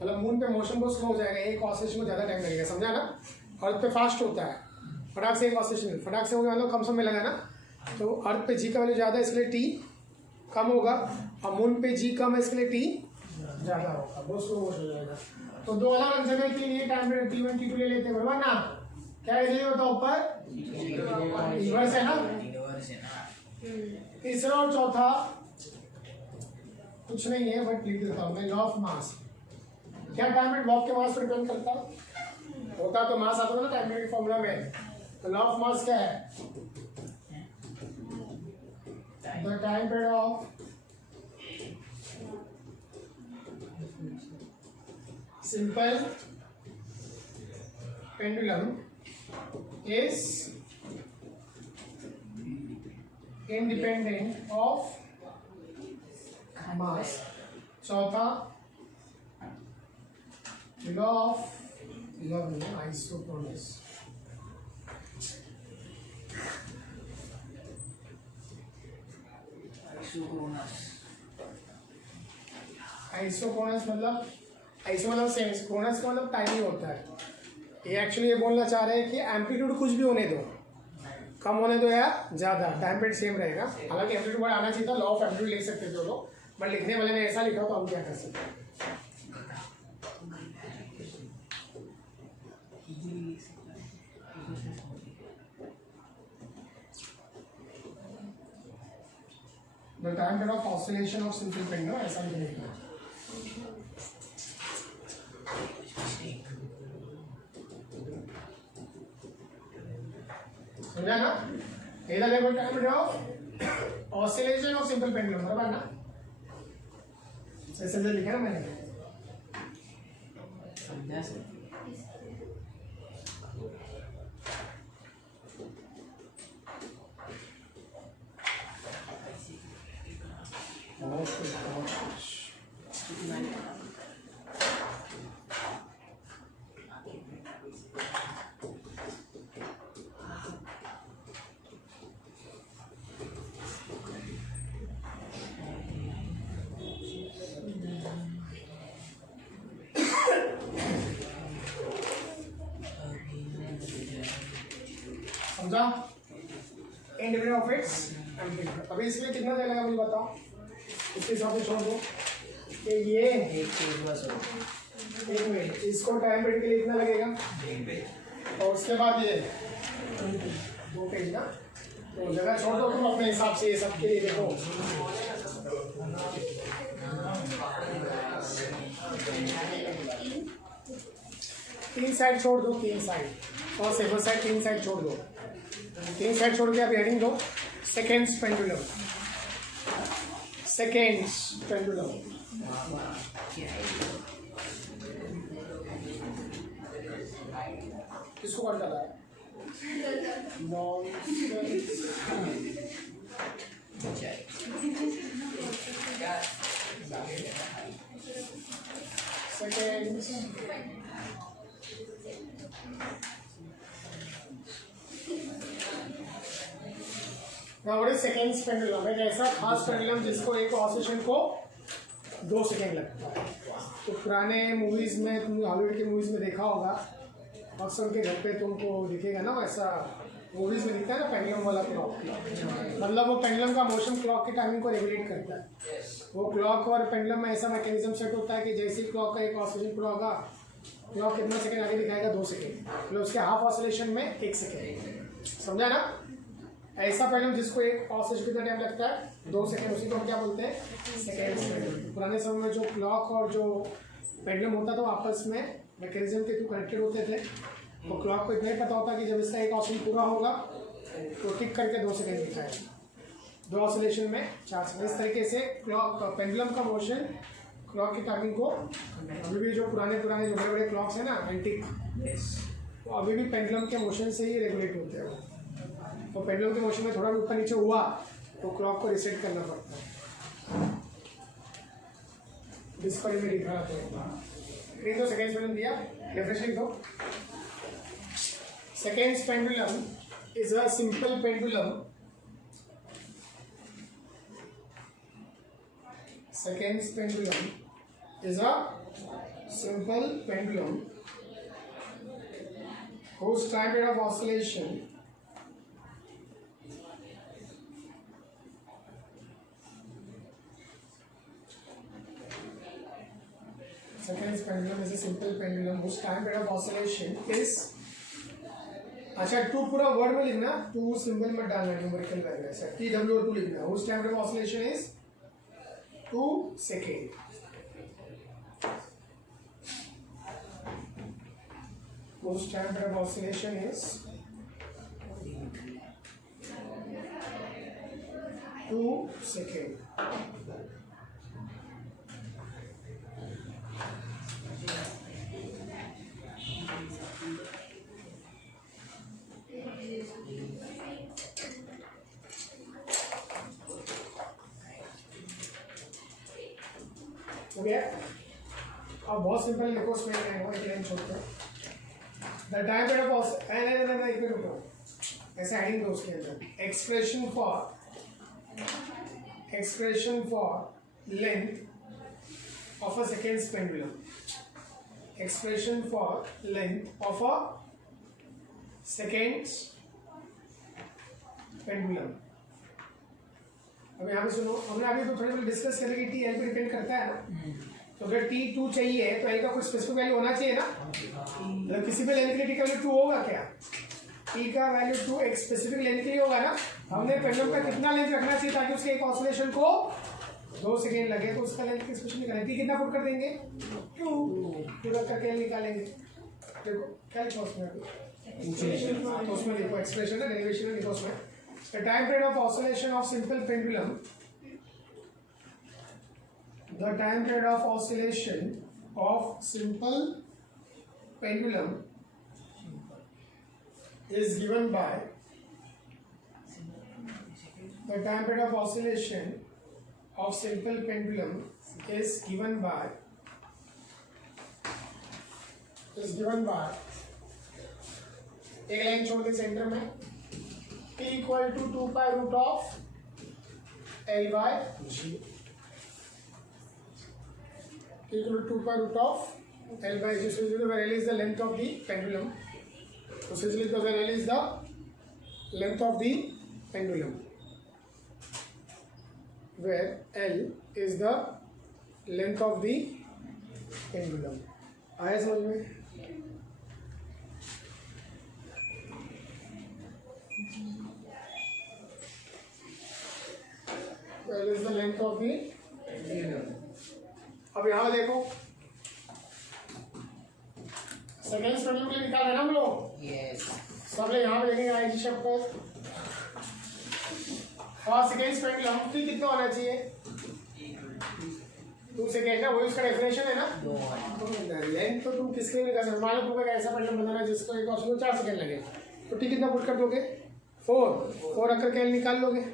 मतलब मून पे मोशन बहुत स्लो हो जाएगा, एक ऑसिलेशन में ज़्यादा टाइम लगेगा, समझा ना। अर्थ पे फास्ट होता है, फटाक से एक ऑसिलेशन, फटाक से हो गया मतलब कम समय लगा ना। तो अर्थ पे जी का वैल्यू ज़्यादा है इसलिए टी कम होगा, और मून पे जी कम है इसलिए टी ज़्यादा होगा, बहुत स्लो हो जाएगा। तो दो अलग अलग जगह के लिए टाइम पीरियड T1 T2 ले लेते हैं, बराबर ना। क्या है होता है ऊपर इनवर्स है ना। तीसरा और चौथा कुछ नहीं है, बट लिख देता हूं मैं। लॉ ऑफ मास, क्या टाइम पीरियड वॉक के मास पर डिपेंड करता होता, तो मास आता था ना टाइम पीरियड के फॉर्मूला में। तो लॉ ऑफ मास क्या है? The time period of simple pendulum is independent of mass। चौथा लॉ ऑफ आइसोक्रोनस, आइसोक्रोनस मतलब आइसो मतलब सेम, क्रोनस का मतलब टाइम ही होता है। ये एक्चुअली ये बोलना चाह रहे हैं कि एम्पलीट्यूड कुछ भी होने दो, कम होने दो या ज़्यादा, टाइम पीरियड सेम रहेगा। हालांकि एम्पलीट्यूड वर्ड आना चाहिए था, लॉ ऑफ एम्पलीट्यूड लिख सकते थे लोग, बट लिखने वाले ने ऐसा लिखा तो हम क्या कर सकते हैं। The time period of oscillation of simple pendulum, ऐसा लिखने का। समझा ना। इधर level time period of oscillation of simple pendulum, बराबर ना। ऐसे लिखा ना मैंने। समझा सर समझा इंडिपेंडेंट ऑफ इट्स एम्पलीट्यूड। अभी इसमें कितना चलेगा मुझे बताओ, इसके हिसाब से छोड़ दो कि ये एक पेज बस हो 1 मिनट, इसको टाइम पीरियड के लिए इतना लगेगा और उसके बाद ये 2 पेज ना, तो जगह छोड़ दो तुम अपने हिसाब से, ये सबके लिए देखो तीन साइड छोड़ दो, 3 साइड और सेवन साइड 3 साइड छोड़ दो, 3 साइड छोड़ के आप हेडिंग दो सेकेंड्स पेंडुलम, सेकेंड्स पेंडुलम। किसको कौन डाला है? सेकेंड्स सेकेंड्स पेंडुलम एक ऐसा खास पेंडुलम जिसको एक ऑसिलेशन को 2 सेकेंड लगता है। तो पुराने मूवीज में, तुमने हॉलीवुड की मूवीज में देखा होगा, अक्सर उनके घर पे तुमको दिखेगा ना, वैसा मूवीज में दिखता है ना पेंडुलम वाला क्लॉक, मतलब वो पेंडुलम का मोशन क्लॉक की टाइमिंग को रेगुलेट करता है। वो क्लॉक और पेंडुलम में ऐसा मैकेनिज्म सेट होता है कि जैसे ही क्लॉक का एक ऑसिलेशन पूरा होगा, क्लॉक कितना सेकेंड आगे दिखाएगा 2 सेकेंड, मतलब उसके हाफ ऑसिलेशन में 1 सेकेंड। समझा ना? ऐसा पेंडुलम जिसको एक ऑसिलेशन कितना टाइम लगता है 2 सेकेंड, उसी को हम क्या बोलते हैं? Seconds pendulum. पुराने समय में जो क्लॉक और जो पेंडुलम होता था वो आपस में मैकेनिज्म के थ्रू कनेक्टेड होते थे। तो क्लॉक को इतना ही पता होता कि जब इसका एक ऑसिलेशन पूरा होगा तो टिक करके 2 सेकेंड दिखाएगा, 2 ऑसिलेशन में 4 सेकेंड। इस तरीके से क्लॉक पेंडुलम का मोशन क्लॉक की टाइमिंग को, अभी भी जो पुराने जो बड़े बड़े क्लॉक्स हैं ना एंटीक, तो अभी भी पेंडुलम के मोशन से ही रेगुलेट होते हैं। तो पेंडुलम के मोशन में थोड़ा ऊपर नीचे हुआ तो क्लॉक को रिसेट करना पड़ता है। डिस्प्ले में दिखा रहा है तो सेकेंड्स पेंडुलम दिया, डेफिनेशन दो। Seconds pendulum is a simple pendulum, seconds pendulum is a simple pendulum whose time period of oscillation seconds pendulum is a simple pendulum whose time period of oscillation is, अच्छा 2 पूरा word में लिखना, 2 symbol में डालना numerical value, ऐसा TW और 2 लिखना। whose time period of oscillation is 2 seconds. Whose time period of oscillation is 2 seconds. हो गया? अब बहुत सिंपल लिखो, उसमें एक लाइन छोड़ते हैं। द टाइम पीरियड ऑफ एक मिनट रुको, ऐसे हेडिंग दो उसके अंदर। Expression for length of a seconds pendulum, expression for length of a seconds pendulum. अब यहाँ पे सुनो, हमने अभी तो थोड़ी डिस्कस करें कि टी एल पे डिपेंड करता है ना, तो अगर T2 चाहिए तो एल का कुछ स्पेसिफिक वैल्यू होना चाहिए ना, मतलब किसी भी लेंथ के लिए टी का वैल्यू 2 होगा क्या? टी का वैल्यू 2 एक स्पेसिफिक लेंथ के लिए होगा ना। हमने पेंडुलम का कितना लेंथ रखना चाहिए ताकि उसके एक ऑसिलेशन को 2 सेकेंड लगे, तो उसका लेंथ स्पेसिफिक निकालें। टी कितना पुट कर देंगे? 2 रख करके निकालेंगे। देखो क्या लिखा उसमें, तो उसमें देखो एक्सप्रेशन है, डेरिवेशन है, देखो उसमें the time period of oscillation of simple pendulum, the time period of oscillation of simple pendulum is given by the time period of oscillation of simple pendulum is given by एक line छोड़ के centre में P equal to 2 pi root of L by G, equal to 2 pi root of L by G. So where L is the length of the pendulum. So essentially because where L is the length of the pendulum, where L is the length of the pendulum. आया समझ में? L is the length of the pendulum. अब यहाँ देखो second pendulum के लिए निकाल रहे ना हम लोग. Yes. सब लोग यहाँ पे देखेंगे आई जी शब्द पर. और सेकेंड पेंडुलम की कितना होना चाहिए? 2 सेकेंड ना, वही उसका डेफिनेशन है ना. लेंथ तो तुम किसके लिए कर सकते हो? मान लो तुम्हें ऐसा पेंडुलम बनाना जिसको एक ऑसिलेशन 4 सेकेंड लगे, तो टी कितना पुट कर दोगे? 4 रखकर के निकाल लोगे.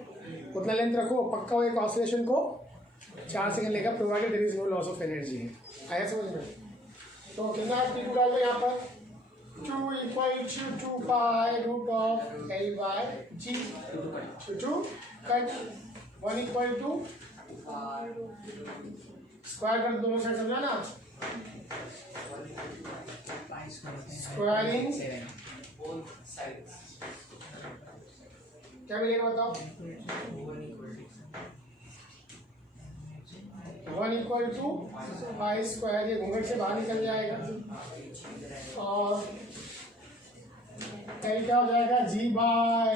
उतना लेंथ रखो, पक्का वो एक ऑसिलेशन को 4 सेकेंड लेगा, provided there is no loss of energy है. आया समझ में? तो कितना टी को डाल दो यहाँ पर 2 equal to 2 pi root of L by G. 2 cut 1 equal to square कर दोनों साइड, समझा ना? स्क्वायरिंग क्या मिलेगा बताओ? 1 equal to पाई स्क्वायर, ये घूंघट से बाहर निकल जाएगा और L क्या हो जाएगा? G by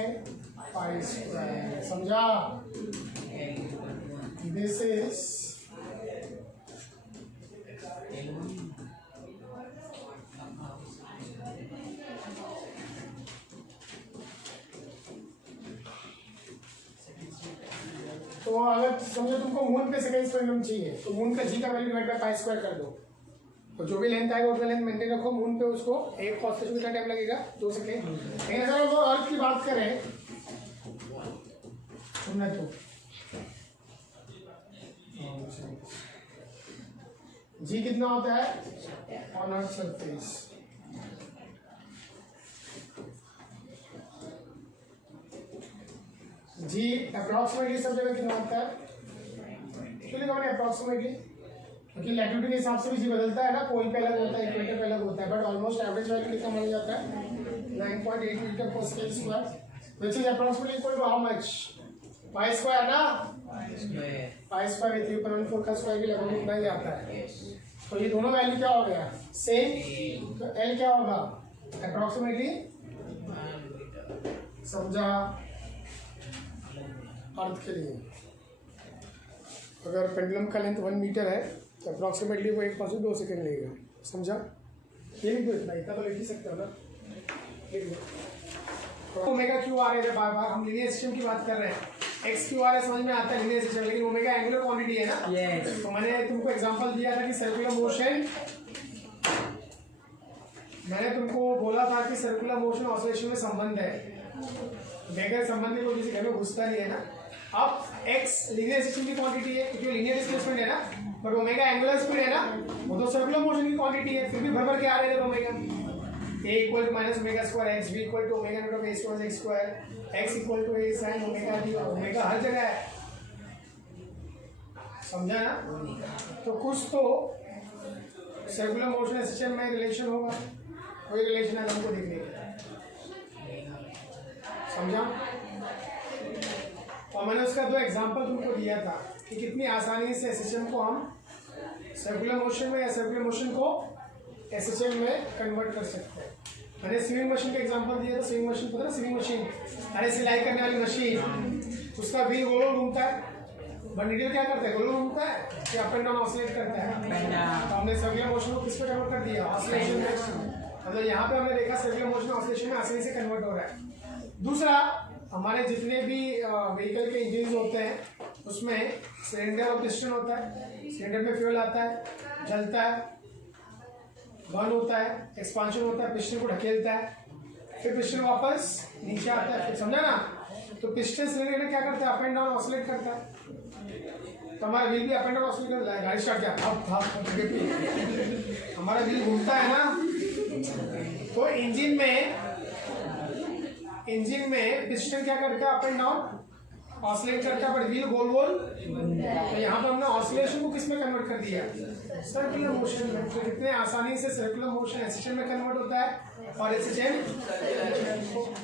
pi square. समझा? दिस इज तो अगर समझो तुमको मून पे सेकेंड पेंडुलम चाहिए तो मून का जी का value divide by pi square कर दो, तो जो भी लेंथ आएगा उतना लेंथ मेंटेन रखो. मून पे उसको एक ऑसिलेशन कितना टाइम लगेगा? 2 सेकेंड. लेकिन अगर वो अर्थ की बात करें सुनना तो जी कितना होता है on earth surface? G approximately सब जगह कितना होता है? चलिए मैंने अप्रोक्सीमेटली, क्योंकि लैटिट्यूड के हिसाब से भी जी बदलता है ना, पोल पे अलग होता है, इक्वेटर पे अलग होता है, बट ऑलमोस्ट एवरेज वैल्यू कितना माना जाता है? 9.8 मीटर पर square square, which is approximately equal to how much? Pi square ना. पाई स्क्वायर 3.14 का स्क्वायर भी लगभग उतना ही आता है. तो ये दोनों वैल्यू क्या हो गया? सेम. तो एल क्या होगा? अप्रोक्सीमेटली. समझा? अर्थ के लिए अगर पेंडुलम का लेंथ 1 मीटर है तो अप्रॉक्सीमेटली वो 1.2 सेकेंड लगेगा. समझा? ये लिख दो, इतना तो लिख ही सकते हो ना. ओमेगा क्यू आर है, बार बार हम लीनियर सिस्टम की बात कर रहे हैं. एक्स क्यू आर है, समझ में आता है लीनियर सिस्टम, लेकिन ओमेगा एंगुलर क्वांटिटी है ना. Yes. तो मैंने तुमको एग्जांपल दिया था कि सर्कुलर मोशन, मैंने तुमको बोला था कि सर्कुलर मोशन ऑसिलेशन में संबंध है. बगैर संबंध के कोई किसी घर में घुसता नहीं है ना. अब x लीनियर सिस्टम की क्वांटिटी है क्योंकि लीनियर डिस्प्लेसमेंट है ना, बट ओमेगा एंगुलर स्पीड है ना, वो तो सर्कुलर मोशन की क्वांटिटी है, फिर भी भर भर के आ रहे हैं omega. a equal to minus omega square x, b equal to omega root of a square x square, x equal to a sin omega t. Omega हर जगह है, समझा ना? तो कुछ तो सर्कुलर मोशन सिस्टम में रिलेशन होगा, कोई रिलेशन है हमको देखने का. समझा? और मैंने उसका 2 एग्जांपल तुमको दिया था कि कितनी आसानी से सिस्टम को हम सर्कुलर मोशन में या सर्कुलर मोशन को एसएचएम में कन्वर्ट कर सकते हैं. मैंने स्विंग मशीन का एग्जांपल दिया था. स्विंग मशीन पता है? स्विंग मशीन, अरे सिलाई करने वाली मशीन, उसका व्हील गोल घूमता है, बट नीडल क्या करता है? गोल घूमता है कि अप एंड डाउन ऑसिलेट करता है. तो हमने सर्कुलर मोशन को किस पे कन्वर्ट कर दिया? ऑसिलेशन में. मतलब यहाँ पे हमने देखा सर्कुलर मोशन ऑसिलेशन में आसानी से कन्वर्ट हो रहा है. दूसरा, हमारे जितने भी व्हीकल के इंजन होते हैं उसमें सिलेंडर और पिस्टन होता है. सिलेंडर में फ्यूल आता है, जलता है, बर्न होता है, एक्सपांशन होता है, पिस्टन को ढकेलता है, फिर पिस्टन वापस नीचे आता है, फिर समझा ना। तो पिस्टन सिलेंडर क्या करता है, अप एंड डाउन ऑसिलेट करता है। तो हमारा व्हील भी अप एंड डाउन ऑसिलेट करता है। गाड़ी स्टार्ट किया, हमारा व्हील घूमता है ना। तो इंजन में पिस्टन क्या करता है, अप एंड डाउन ऑसिलेट करता है, पर व्हील गोल गोल। तो यहाँ पर हमने ऑसिलेशन को किस में कन्वर्ट कर दिया, सर्कुलर मोशन में। तो कितने आसानी से सर्कुलर मोशन एसिशन में कन्वर्ट होता है, और एसिशन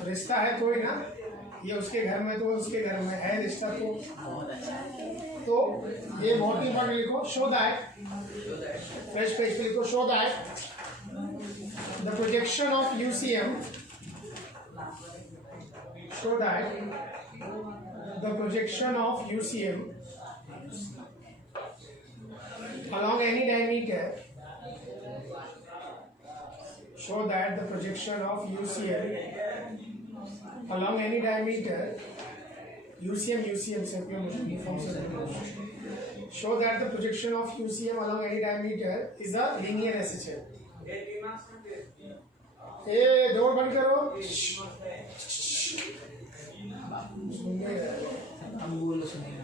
रिश्ता है तो ही ना, ये उसके घर में तो उसके घर में है रिश्ता। तो ये बहुत ही इंपॉर्टेंट लिखो, शो दैट, फ्रेश पेज पे लिखो, show that the projection of UCM, show that the projection of UCM along any diameter, show that the projection of UCM along any diameter, UCM circular motion, uniform circular motion, show that the projection of UCM along any diameter is a linear SHL. Door बंद करो, हम बोल सुनेंगे।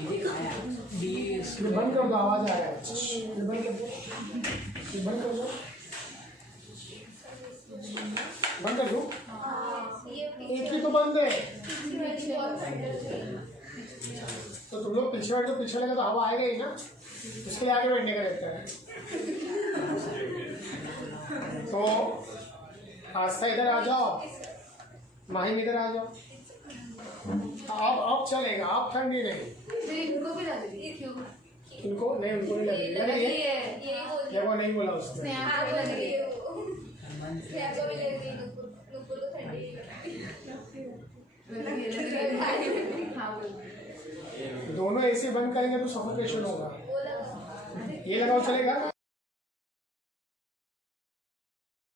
ये खाया बंद कर दो, आवाज आ रहा है, बंद कर दो, बंद कर दो, बंद कर दो, एक ही तो बंद है। तो तुम लोग पीछे बैठो, पीछे लगे तो हवा आएगा ही ना, इसके लिए आगे बैठने का रहता है। तो आस्था इधर आ जाओ, माहिम इधर आ जाओ। अब चलेगा, अब ठंडी नहीं। इनको भी लग रही है, क्यों? इनको नहीं, उनको नहीं लग रही है। देखो नहीं बोला उसने। स्नेहा को लग रही है, स्नेहा को भी लग रही है, नुपुर को ठंडी लग रही है। हाँ, दोनों एसी बंद करेंगे तो सफोकेशन होगा। ये लगाओ, चलेगा।